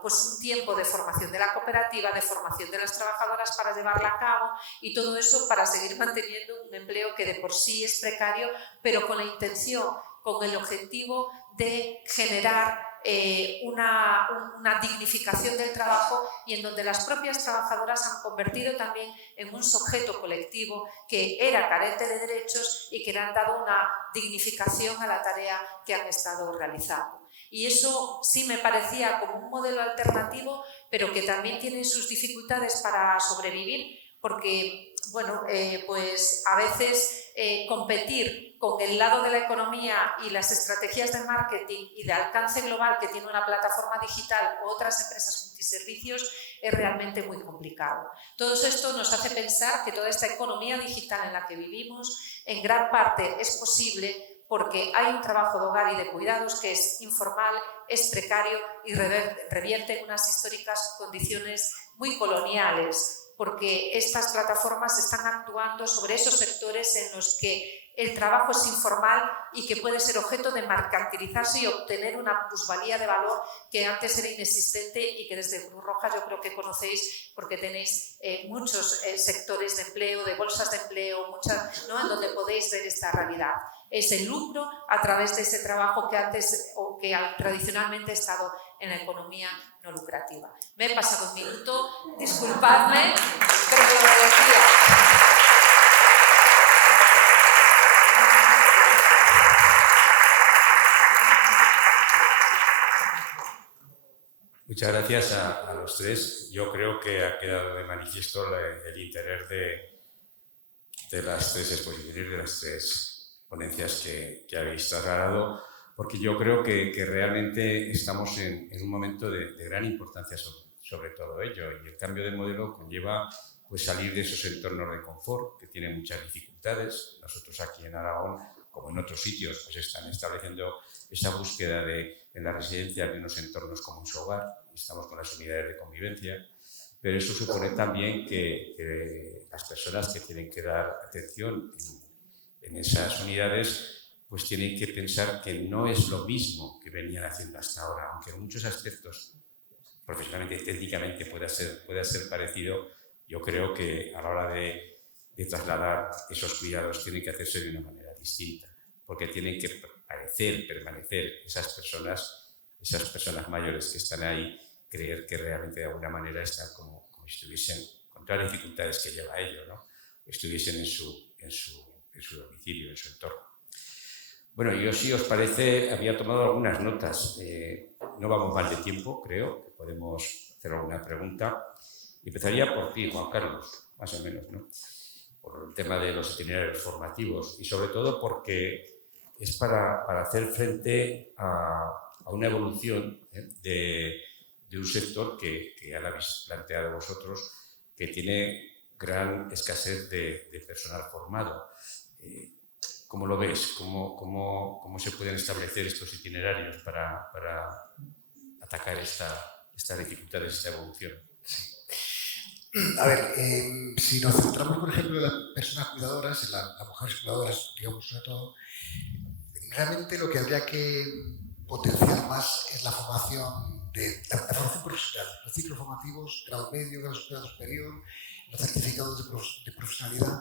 pues un tiempo de formación de la cooperativa, de formación de las trabajadoras para llevarla a cabo, y todo eso para seguir manteniendo un empleo que de por sí es precario, pero con la intención, con el objetivo de generar una dignificación del trabajo, y en donde las propias trabajadoras han convertido también en un sujeto colectivo que era carente de derechos y que le han dado una dignificación a la tarea que han estado realizando. Y eso sí me parecía como un modelo alternativo, pero que también tiene sus dificultades para sobrevivir, porque bueno, pues a veces competir con el lado de la economía y las estrategias de marketing y de alcance global que tiene una plataforma digital u otras empresas multiservicios es realmente muy complicado. Todo esto nos hace pensar que toda esta economía digital en la que vivimos en gran parte es posible porque hay un trabajo de hogar y de cuidados que es informal, es precario y revierte en unas históricas condiciones muy coloniales, porque estas plataformas están actuando sobre esos sectores en los que el trabajo es informal y que puede ser objeto de mercantilizarse y obtener una plusvalía de valor que antes era inexistente y que desde Cruz Roja yo creo que conocéis, porque tenéis muchos sectores de empleo, de bolsas de empleo, ¿no?, en donde podéis ver esta realidad. Es el lucro a través de ese trabajo que antes o que tradicionalmente ha estado en la economía no lucrativa. Me he pasado un minuto, disculpadme, pero lo decía. Muchas gracias a los tres. Yo creo que ha quedado de manifiesto el interés de las tres exposiciones, de las tres ponencias que habéis trasladado, porque yo creo que realmente estamos en un momento de gran importancia sobre todo ello, y el cambio de modelo conlleva pues salir de esos entornos de confort que tienen muchas dificultades. Nosotros aquí en Aragón, como en otros sitios, pues están estableciendo esa búsqueda en la residencia de unos entornos como su hogar. Estamos con las unidades de convivencia, pero eso supone también que las personas que tienen que dar atención en esas unidades pues tienen que pensar que no es lo mismo que venían haciendo hasta ahora, aunque en muchos aspectos profesionalmente y técnicamente pueda ser parecido. Yo creo que a la hora de trasladar esos cuidados tienen que hacerse de una manera distinta, porque tienen que permanecer esas personas mayores que están ahí, creer que realmente de alguna manera están como si estuviesen, con todas las dificultades que lleva a ello, ¿no? Estuviesen en su domicilio, en su entorno. Bueno, yo, si os parece, había tomado algunas notas. No vamos mal de tiempo, creo que podemos hacer alguna pregunta. Empezaría por ti, Juan Carlos, más o menos, ¿no? Por el tema de los itinerarios formativos y sobre todo porque es para hacer frente a una evolución de un sector que ya lo habéis planteado vosotros, que tiene gran escasez de personal formado. ¿Cómo lo ves? ¿Cómo se pueden establecer estos itinerarios para atacar estas dificultades, esta evolución? Sí. A ver, si nos centramos, por ejemplo, en las personas cuidadoras, en las mujeres cuidadoras, digamos, sobre todo, realmente lo que habría que potenciar más es la formación profesional, los ciclos formativos, grado medio, grado superior, los certificados de profesionalidad,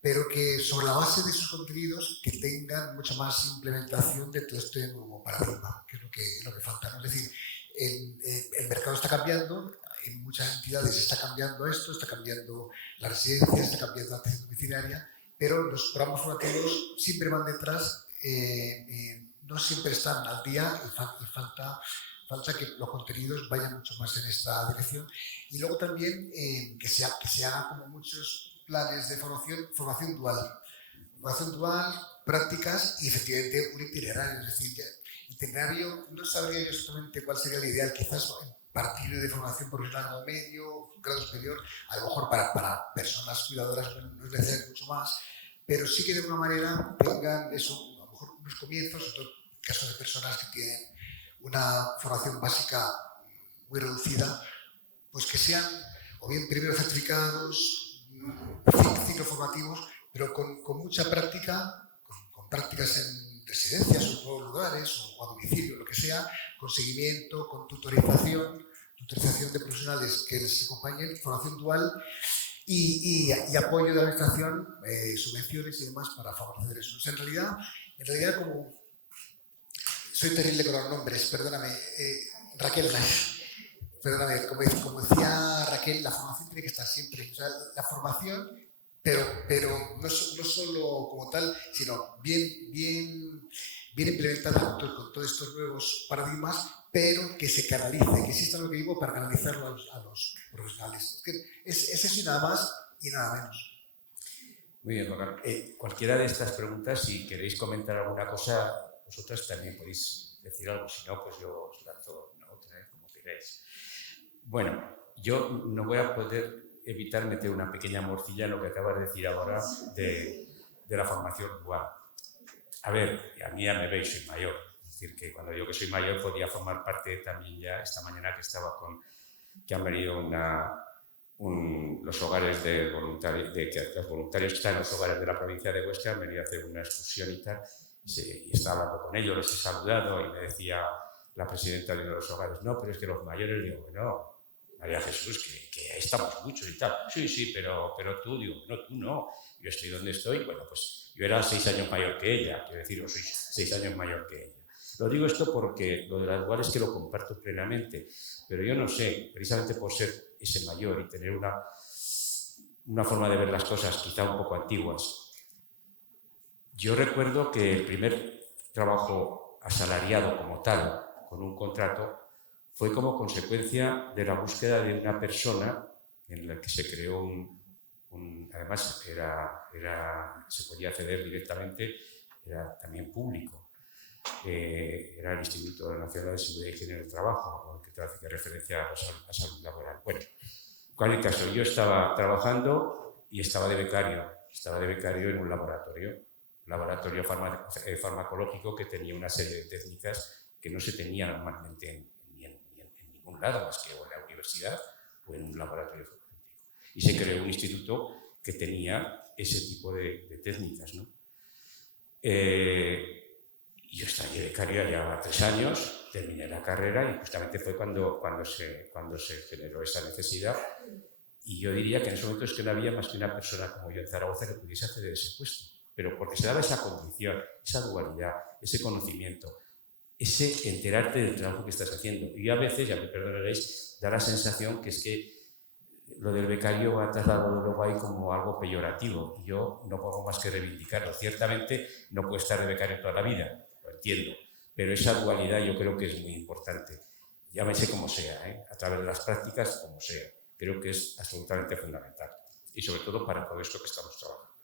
pero que sobre la base de sus contenidos que tengan mucha más implementación de todo este nuevo paradigma, que es lo que falta, ¿no? Es decir, el mercado está cambiando, en muchas entidades está cambiando esto, está cambiando la residencia, está cambiando la atención domiciliaria, pero los programas formativos siempre van detrás, no siempre están al día y falta que los contenidos vayan mucho más en esta dirección. Y luego también que se hagan como muchos planes de formación dual, prácticas y efectivamente un itinerario. Es decir, itinerario, no sabría yo exactamente cuál sería el ideal, quizás partir de formación profesional grado medio, grado superior, a lo mejor para personas cuidadoras no es necesario mucho más, pero sí que de alguna manera tengan eso, a lo mejor unos comienzos, en todo caso de personas que tienen una formación básica muy reducida, pues que sean o bien primeros certificados, ciclos formativos, pero con mucha práctica, con prácticas en residencias o en nuevos lugares o a domicilio, lo que sea, con seguimiento, con tutorización de profesionales que les acompañen, formación dual y apoyo de la administración, subvenciones y demás para favorecer eso. O sea, en realidad como soy terrible con los nombres, perdóname, Raquel, perdóname, como decía Raquel, la formación tiene que estar siempre, o sea, la formación, pero no solo como tal, sino bien implementada con todos estos nuevos paradigmas, pero que se canalice, que exista lo que digo para canalizarlo a los profesionales. Es eso y nada más y nada menos. Muy bien, cualquiera de estas preguntas, si queréis comentar alguna cosa, vosotras también podéis decir algo, si no, pues yo os lanzo una otra, como queráis. Bueno, yo no voy a poder evitar meter una pequeña morcilla en lo que acabas de decir ahora de la formación dual. A ver, a mí ya me veis, soy mayor. Es decir, que cuando digo que soy mayor podía formar parte también ya esta mañana que estaba que han venido los hogares de voluntarios, los voluntarios que están en los hogares de la provincia de Huesca han venido a hacer una excursión y tal, y estaba hablando con ellos, les he saludado y me decía la presidenta de uno de los hogares, no, pero es que los mayores, digo, bueno, María Jesús, que ahí estamos muchos y tal. Sí, pero tú, digo, no, tú no. Yo estoy donde estoy, bueno, pues yo era 6 años mayor que ella, quiero decir, yo soy 6 años mayor que ella. Lo digo esto porque lo de las duales es que lo comparto plenamente, pero yo no sé, precisamente por ser ese mayor y tener una forma de ver las cosas quizá un poco antiguas. Yo recuerdo que el primer trabajo asalariado como tal, con un contrato, fue como consecuencia de la búsqueda de una persona en la que se creó además se podía acceder directamente, era también público. Era el Instituto Nacional de Seguridad y Higiene del Trabajo, que hace referencia a la salud laboral. Bueno, en cualquier caso, yo estaba trabajando y estaba de becario en un laboratorio farmacológico que tenía una serie de técnicas que no se tenían normalmente en ningún lado más que en la universidad o en un laboratorio farmacéutico. Y se creó un instituto que tenía ese tipo de técnicas, ¿no? Yo estaba de becario, ya llevaba 3 años, terminé la carrera y justamente fue cuando se generó esa necesidad. Y yo diría que en ese momento es que no había más que una persona como yo en Zaragoza que pudiese acceder a ese puesto. Pero porque se daba esa condición, esa dualidad, ese conocimiento, ese enterarte del trabajo que estás haciendo. Y a veces, ya me perdonaréis, da la sensación que es que lo del becario va trasladado luego ahí como algo peyorativo. Yo no puedo más que reivindicarlo. Ciertamente no puedo estar de becario toda la vida, lo entiendo, pero esa dualidad yo creo que es muy importante. Llámese como sea, a través de las prácticas, como sea. Creo que es absolutamente fundamental. Y sobre todo para todo esto que estamos trabajando.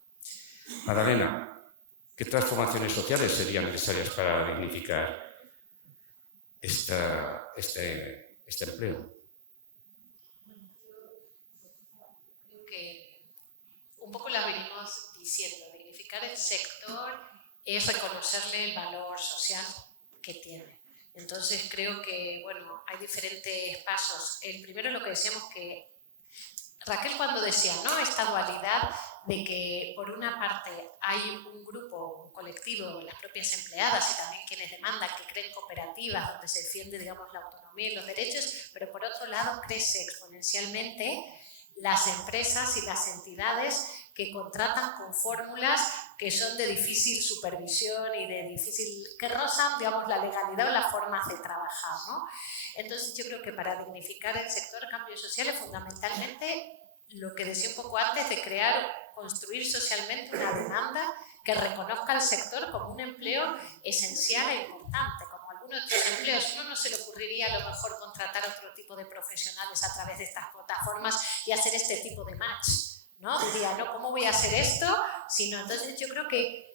Magdalena, ¿qué transformaciones sociales serían necesarias para dignificar este empleo? Creo que un poco la venimos diciendo. Dignificar el sector es reconocerle el valor social que tiene. Entonces creo que, bueno, hay diferentes pasos. El primero, lo que decíamos que Raquel cuando decía, ¿no?, esta dualidad de que por una parte hay un grupo, un colectivo, las propias empleadas y también quienes demandan que creen cooperativas donde se defiende, digamos, la autonomía y los derechos, pero por otro lado crece exponencialmente las empresas y las entidades que contratan con fórmulas que son de difícil supervisión y de difícil, que rozan, digamos, la legalidad o las formas de trabajar, ¿no? Entonces yo creo que para dignificar el sector cambio social es fundamentalmente lo que decía un poco antes de construir socialmente una demanda que reconozca al sector como un empleo esencial e importante. Como algunos de estos empleos, uno no se le ocurriría a lo mejor contratar otro tipo de profesionales a través de estas plataformas y hacer este tipo de match, ¿no? Diría, no, ¿cómo voy a hacer esto? Entonces yo creo que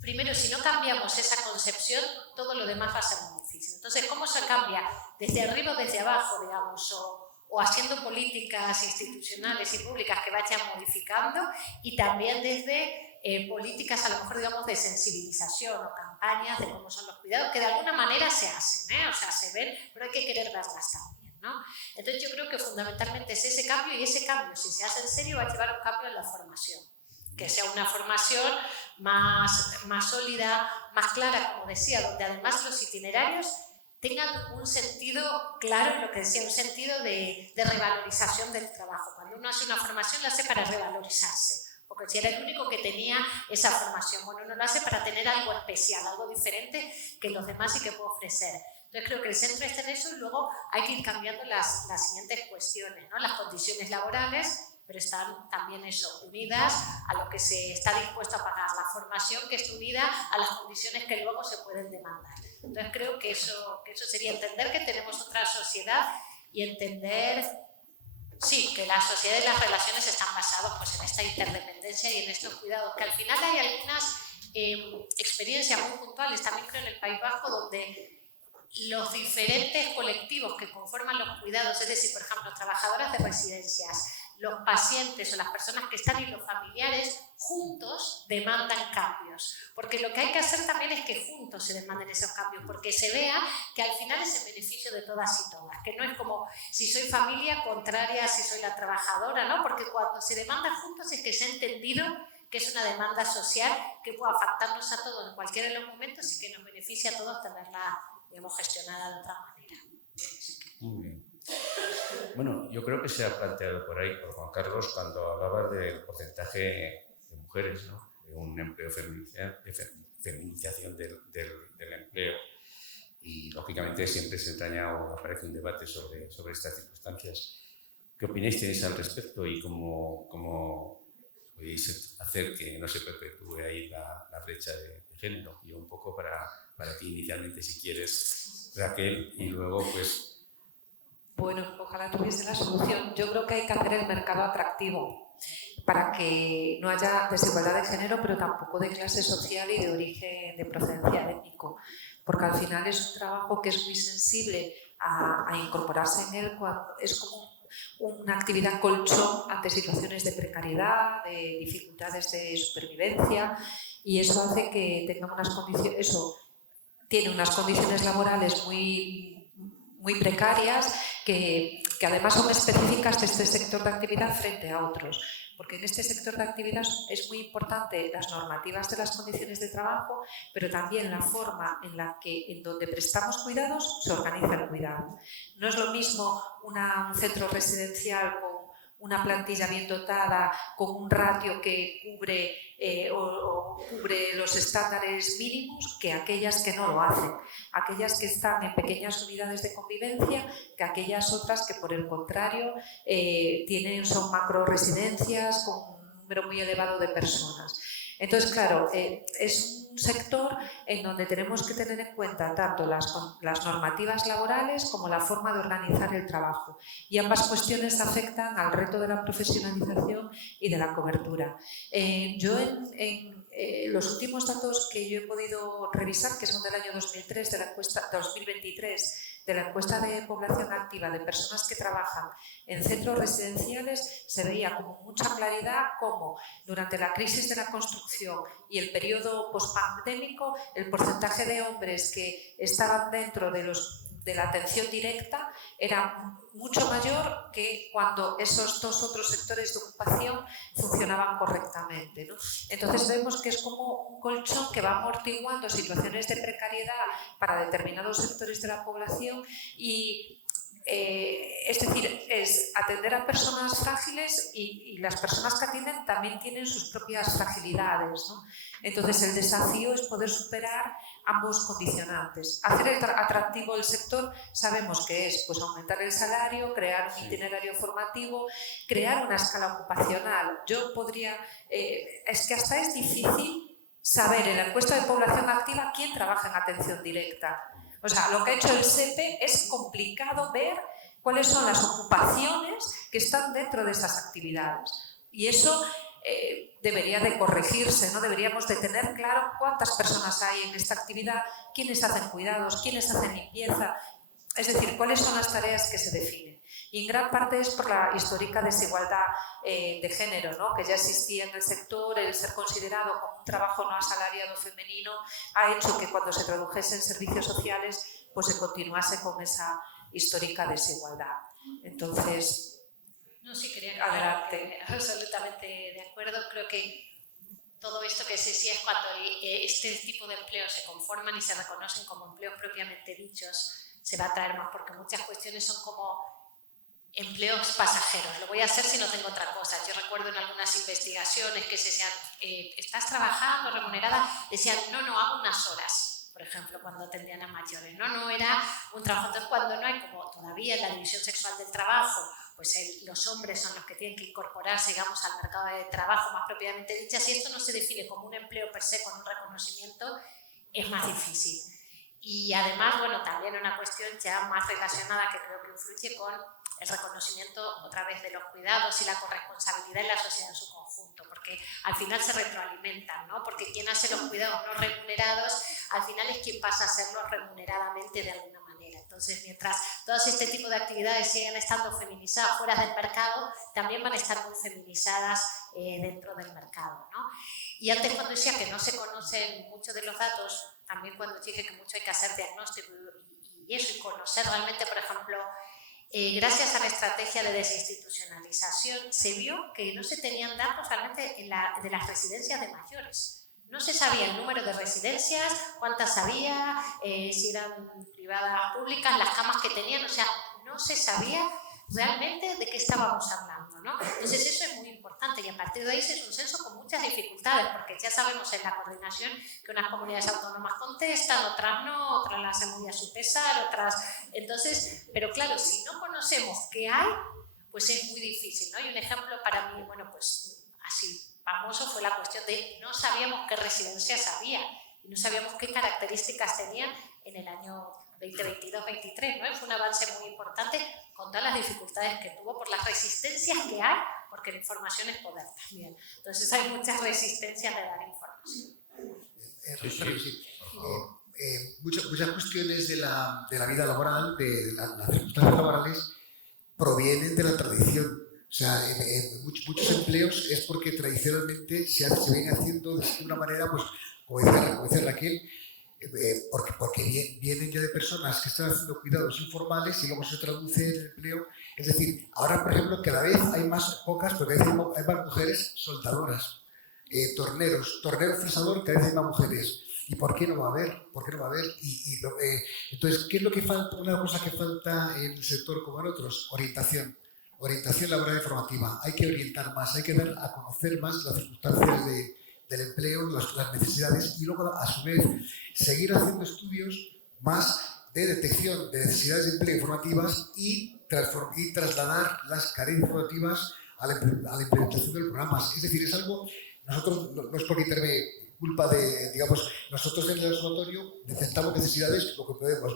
primero, si no cambiamos esa concepción, todo lo demás va a ser muy difícil. Entonces, ¿cómo se cambia? Desde arriba o desde abajo, digamos, o haciendo políticas institucionales y públicas que vayan modificando, y también desde políticas, a lo mejor, digamos, de sensibilización o campañas de cómo son los cuidados, que de alguna manera se hacen, o sea, se ven, pero hay que querer verlas también, ¿no? Entonces, yo creo que fundamentalmente es ese cambio, y ese cambio, si se hace en serio, va a llevar a un cambio en la formación. Que sea una formación más sólida, más clara, como decía, donde además los itinerarios tengan un sentido claro, lo que decía, un sentido de revalorización del trabajo. Cuando uno hace una formación, lo hace para revalorizarse, porque si era el único que tenía esa formación, bueno, uno lo hace para tener algo especial, algo diferente que los demás y que puede ofrecer. Entonces creo que el centro está en eso, y luego hay que ir cambiando las siguientes cuestiones, ¿no? Las condiciones laborales, pero están también unidas a lo que se está dispuesto a pagar, la formación que es unida a las condiciones que luego se pueden demandar. Entonces creo que eso sería entender que tenemos otra sociedad y entender, sí, que la sociedad y las relaciones están basadas pues, en esta interdependencia y en estos cuidados, que al final hay algunas experiencias muy puntuales, también creo en el País Vasco, donde los diferentes colectivos que conforman los cuidados, es decir, por ejemplo, trabajadoras de residencias, los pacientes o las personas que están y los familiares, juntos demandan cambios. Porque lo que hay que hacer también es que juntos se demanden esos cambios, porque se vea que al final es en beneficio de todas y todas, que no es como si soy familia contraria si soy la trabajadora, ¿no? Porque cuando se demanda juntos es que se ha entendido que es una demanda social que puede afectarnos a todos en cualquiera de los momentos y que nos beneficia a todos tenerla, digamos, gestionada de otra manera. Muy bien. Bueno, yo creo que se ha planteado por ahí por Juan Carlos cuando hablaba del porcentaje de mujeres, ¿no? De un empleo de feminización del empleo. Y lógicamente siempre se entraña o aparece un debate sobre estas circunstancias. ¿Qué opináis tenéis al respecto y cómo podéis hacer que no se perpetúe ahí la brecha de género? Yo un poco para ti inicialmente, si quieres, Raquel, y luego pues... Bueno, ojalá tuviese la solución. Yo creo que hay que hacer el mercado atractivo para que no haya desigualdad de género, pero tampoco de clase social y de origen, de procedencia étnico. Porque al final es un trabajo que es muy sensible a incorporarse en él, es como una actividad colchón ante situaciones de precariedad, de dificultades de supervivencia, y eso hace que tengamos unas condiciones, tiene unas condiciones laborales muy precarias que que además son específicas de este sector de actividad frente a otros, porque en este sector de actividad es muy importante las normativas de las condiciones de trabajo, pero también la forma en donde prestamos cuidados se organiza el cuidado. No es lo mismo un centro residencial con una plantilla bien dotada, con un ratio que cubre cubre los estándares mínimos, que aquellas que no lo hacen. Aquellas que están en pequeñas unidades de convivencia, que aquellas otras que, por el contrario, son macro residencias con un número muy elevado de personas. Entonces, claro, es un sector en donde tenemos que tener en cuenta tanto las normativas laborales como la forma de organizar el trabajo. Y ambas cuestiones afectan al reto de la profesionalización y de la cobertura. Yo en los últimos datos que yo he podido revisar, que son del año 2023 de la encuesta de población activa de personas que trabajan en centros residenciales, se veía con mucha claridad cómo durante la crisis de la construcción y el periodo pospandémico el porcentaje de hombres que estaban dentro de la atención directa era mucho mayor que cuando esos dos otros sectores de ocupación funcionaban correctamente, ¿no? Entonces vemos que es como un colchón que va amortiguando situaciones de precariedad para determinados sectores de la población y es decir, es atender a personas frágiles y las personas que atienden también tienen sus propias fragilidades, ¿no? Entonces el desafío es poder superar ambos condicionantes. Hacer atractivo el sector sabemos que es pues, aumentar el salario, crear un itinerario formativo, crear una escala ocupacional. Yo podría... es que hasta es difícil saber en la encuesta de población activa quién trabaja en atención directa. O sea, lo que ha hecho el SEPE es complicado ver cuáles son las ocupaciones que están dentro de esas actividades. Y eso debería de corregirse, ¿no? Deberíamos de tener claro cuántas personas hay en esta actividad, quiénes hacen cuidados, quiénes hacen limpieza, es decir, cuáles son las tareas que se definen. Y en gran parte es por la histórica desigualdad de género, ¿no? Que ya existía en el sector, el ser considerado como un trabajo no asalariado femenino ha hecho que cuando se tradujese en servicios sociales pues se continuase con esa histórica desigualdad. Entonces, no, sí, quería adelante. Absolutamente de acuerdo. Creo que todo esto que se decía es cuando este tipo de empleos se conforman y se reconocen como empleos propiamente dichos, se va a traer más, porque muchas cuestiones son como empleos pasajeros. Lo voy a hacer si no tengo otra cosa. Yo recuerdo en algunas investigaciones que se decían, ¿estás trabajando remunerada? Decían, no, hago unas horas, por ejemplo, cuando atendían a mayores. No era un trabajo. Entonces, cuando no hay, como todavía en la división sexual del trabajo, pues los hombres son los que tienen que incorporarse, digamos, al mercado de trabajo más propiamente dicha. Si esto no se define como un empleo per se con un reconocimiento, es más difícil. Y además, bueno, también una cuestión ya más relacionada que creo que influye con el reconocimiento otra vez de los cuidados y la corresponsabilidad en la sociedad en su conjunto, porque al final se retroalimentan, ¿no? Porque quien hace los cuidados no remunerados, al final es quien pasa a hacerlos remuneradamente de alguna manera. Entonces, mientras todos este tipo de actividades sigan estando feminizadas fuera del mercado, también van a estar muy feminizadas dentro del mercado, ¿no? Y antes cuando decía que no se conocen muchos de los datos, también cuando dije que mucho hay que hacer diagnóstico y eso, y conocer realmente, por ejemplo, gracias a la estrategia de desinstitucionalización, se vio que no se tenían datos realmente de las residencias de mayores. No se sabía el número de residencias, cuántas había, si eran privadas, públicas, las camas que tenían, o sea, no se sabía realmente de qué estábamos hablando, ¿no? Entonces eso es muy importante y a partir de ahí es un censo con muchas dificultades, porque ya sabemos en la coordinación que unas comunidades autónomas contestan, otras no, otras las hacen muy a su pesar, otras... Entonces, pero claro, si no conocemos qué hay, pues es muy difícil, ¿no? Y un ejemplo para mí, bueno, pues así famoso fue la cuestión de no sabíamos qué residencias había y no sabíamos qué características tenían en el año 2022-23, ¿no? Fue un avance muy importante con todas las dificultades que tuvo por las resistencias que hay, porque la información es poder también. Entonces hay muchas resistencias de dar información. Muchas cuestiones de la vida laboral, de las circunstancias laborales, provienen de la tradición. O sea, en muchos empleos es porque tradicionalmente se viene haciendo de una manera, pues, como dice Raquel, porque vienen ya de personas que están haciendo cuidados informales y luego se traduce en empleo. Es decir, ahora, por ejemplo, cada vez hay más pocas, porque cada vez hay más mujeres soldadoras, torneros, tornero fresador, cada vez hay más mujeres. ¿Y por qué no va a haber? ¿Por qué no va a haber? Entonces, ¿qué es lo que falta? Una cosa que falta en el sector como en otros, orientación. Orientación laboral y formativa. Hay que orientar más, hay que dar a conocer más las circunstancias del empleo, las necesidades y luego, a su vez, seguir haciendo estudios más de detección de necesidades de empleo formativas y trasladar las carencias formativas a la implementación de los programas. Es decir, es algo, nosotros, no es por quitarme culpa de, digamos, nosotros en el observatorio detectamos necesidades lo que podemos,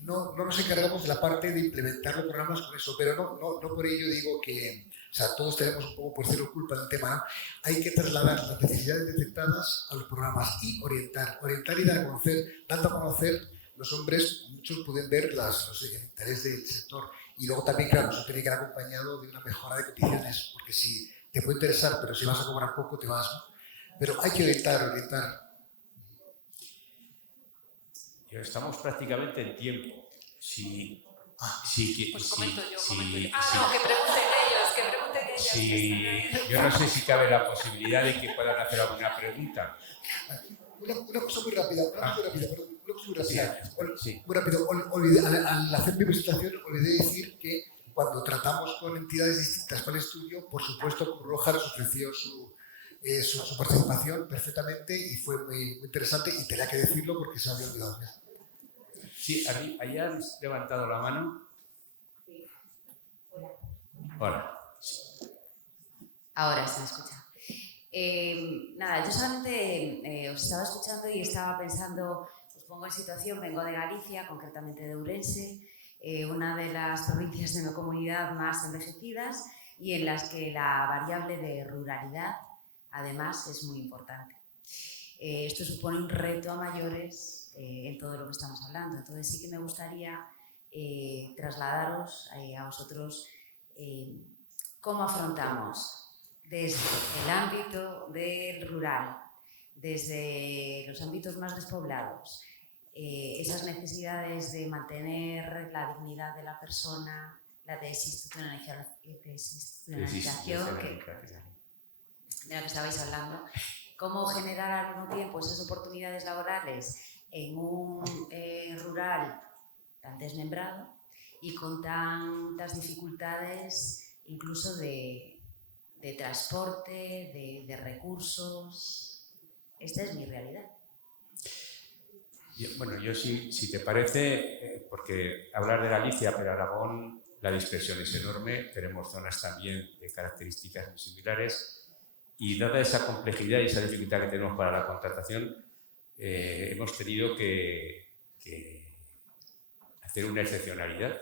no nos encargamos de la parte de implementar los programas con eso, pero no por ello digo que, o sea, todos tenemos un poco por cero culpa del tema, ¿no? Hay que trasladar las necesidades detectadas a los programas y orientar y dar a conocer, dando a conocer los hombres, muchos pueden ver el interés del sector y luego también, claro, eso tiene que ir acompañado de una mejora de condiciones, porque si te puede interesar, pero si vas a cobrar poco, te vas, ¿no? Pero hay que orientar. Estamos prácticamente en tiempo. Pues comento yo. Que pregunten ellos. Yo no sé si cabe la posibilidad de que puedan hacer alguna pregunta. Una cosa muy rápida. Sí. Muy rápido. Al hacer mi presentación, olvidé decir que cuando tratamos con entidades distintas para el estudio, por supuesto, Cruz Roja nos ofreció su participación perfectamente y fue muy interesante y tenía que decirlo porque se me había olvidado. Sí, ahí han levantado la mano. Sí. Hola. Ahora se me escucha. Nada, yo solamente os estaba escuchando y estaba pensando, os pongo en situación, vengo de Galicia, concretamente de Ourense, una de las provincias de mi comunidad más envejecidas y en las que la variable de ruralidad además es muy importante. Esto supone un reto a mayores en todo lo que estamos hablando. Entonces sí que me gustaría trasladaros a vosotros cómo afrontamos desde el ámbito del rural, desde los ámbitos más despoblados, esas necesidades de mantener la dignidad de la persona, la desinstitucionalización de la que estabais hablando, cómo generar al mismo tiempo esas oportunidades laborales en un rural tan desmembrado y con tantas dificultades incluso de transporte, de recursos. Esta es mi realidad. Bueno, yo si te parece, porque hablar de Galicia, pero Aragón, la dispersión es enorme, tenemos zonas también de características muy similares. Y dada esa complejidad y esa dificultad que tenemos para la contratación, hemos tenido que hacer una excepcionalidad.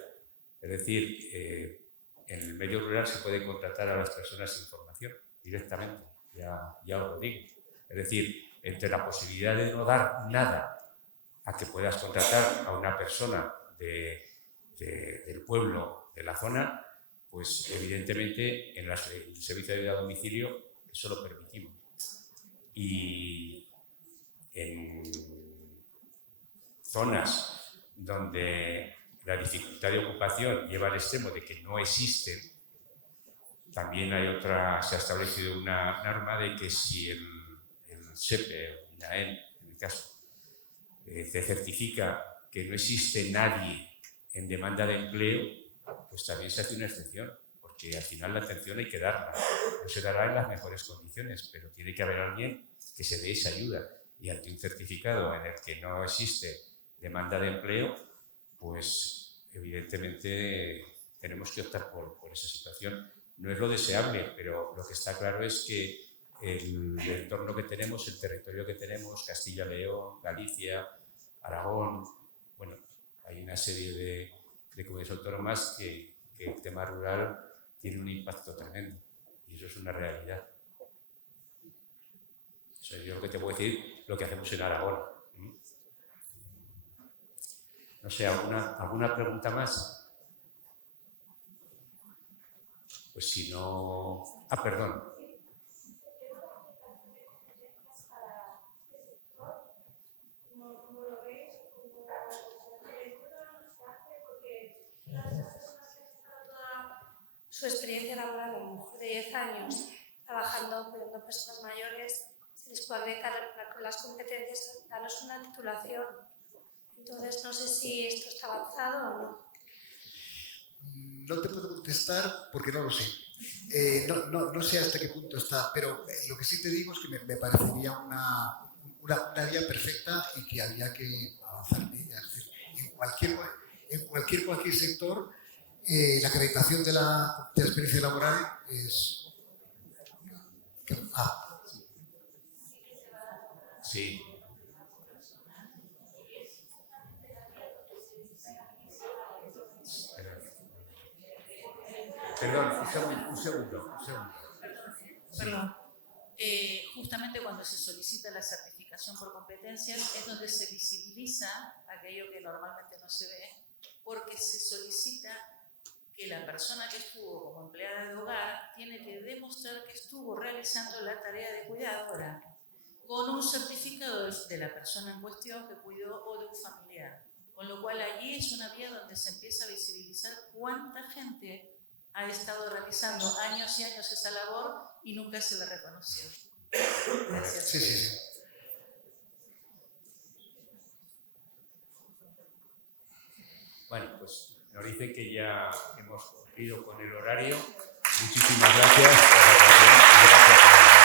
Es decir, en el medio rural se puede contratar a las personas sin formación directamente, ya os lo digo. Es decir, entre la posibilidad de no dar nada a que puedas contratar a una persona del pueblo, de la zona, pues evidentemente en el servicio de ayuda a domicilio eso lo permitimos. Y en zonas donde la dificultad de ocupación lleva al extremo de que no existen, también se ha establecido una norma de que si el SEPE o INAEM, en el caso, te certifica que no existe nadie en demanda de empleo, pues también se hace una excepción. Porque al final la atención hay que darla. No se dará en las mejores condiciones, pero tiene que haber alguien que se dé esa ayuda. Y ante un certificado en el que no existe demanda de empleo, pues evidentemente tenemos que optar por esa situación. No es lo deseable, pero lo que está claro es que el entorno que tenemos, el territorio que tenemos, Castilla-León, Galicia, Aragón, bueno, hay una serie de comunidades autónomas que el tema rural tiene un impacto tremendo y eso es una realidad. O sea, yo lo que te puedo decir lo que hacemos en Aragón. No sé, ¿alguna pregunta más? Pues si no... perdón. No lo hablan, a lo mejor de 10 años, trabajando, cuidando a personas mayores, se les puede agregar las competencias, darles una titulación. Entonces, no sé si esto está avanzado o no. No te puedo contestar porque no lo sé. No sé hasta qué punto está, pero lo que sí te digo es que me parecería una vía perfecta y que había que avanzar en ella. Es decir, en cualquier sector, la acreditación de la experiencia laboral es... Sí. Perdón, un segundo. Perdón. Justamente cuando se solicita la certificación por competencias es donde se visibiliza aquello que normalmente no se ve, porque se solicita que la persona que estuvo como empleada de hogar tiene que demostrar que estuvo realizando la tarea de cuidadora con un certificado de la persona en cuestión que cuidó o de un familiar. Con lo cual allí es una vía donde se empieza a visibilizar cuánta gente ha estado realizando años y años esa labor y nunca se la reconoció. Gracias. Sí. Bueno, pues nos dicen que ya hemos cumplido con el horario. Muchísimas gracias por la atención y gracias por la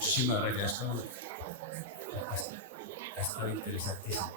Muchísimas gracias. Ha estado interesantísimo.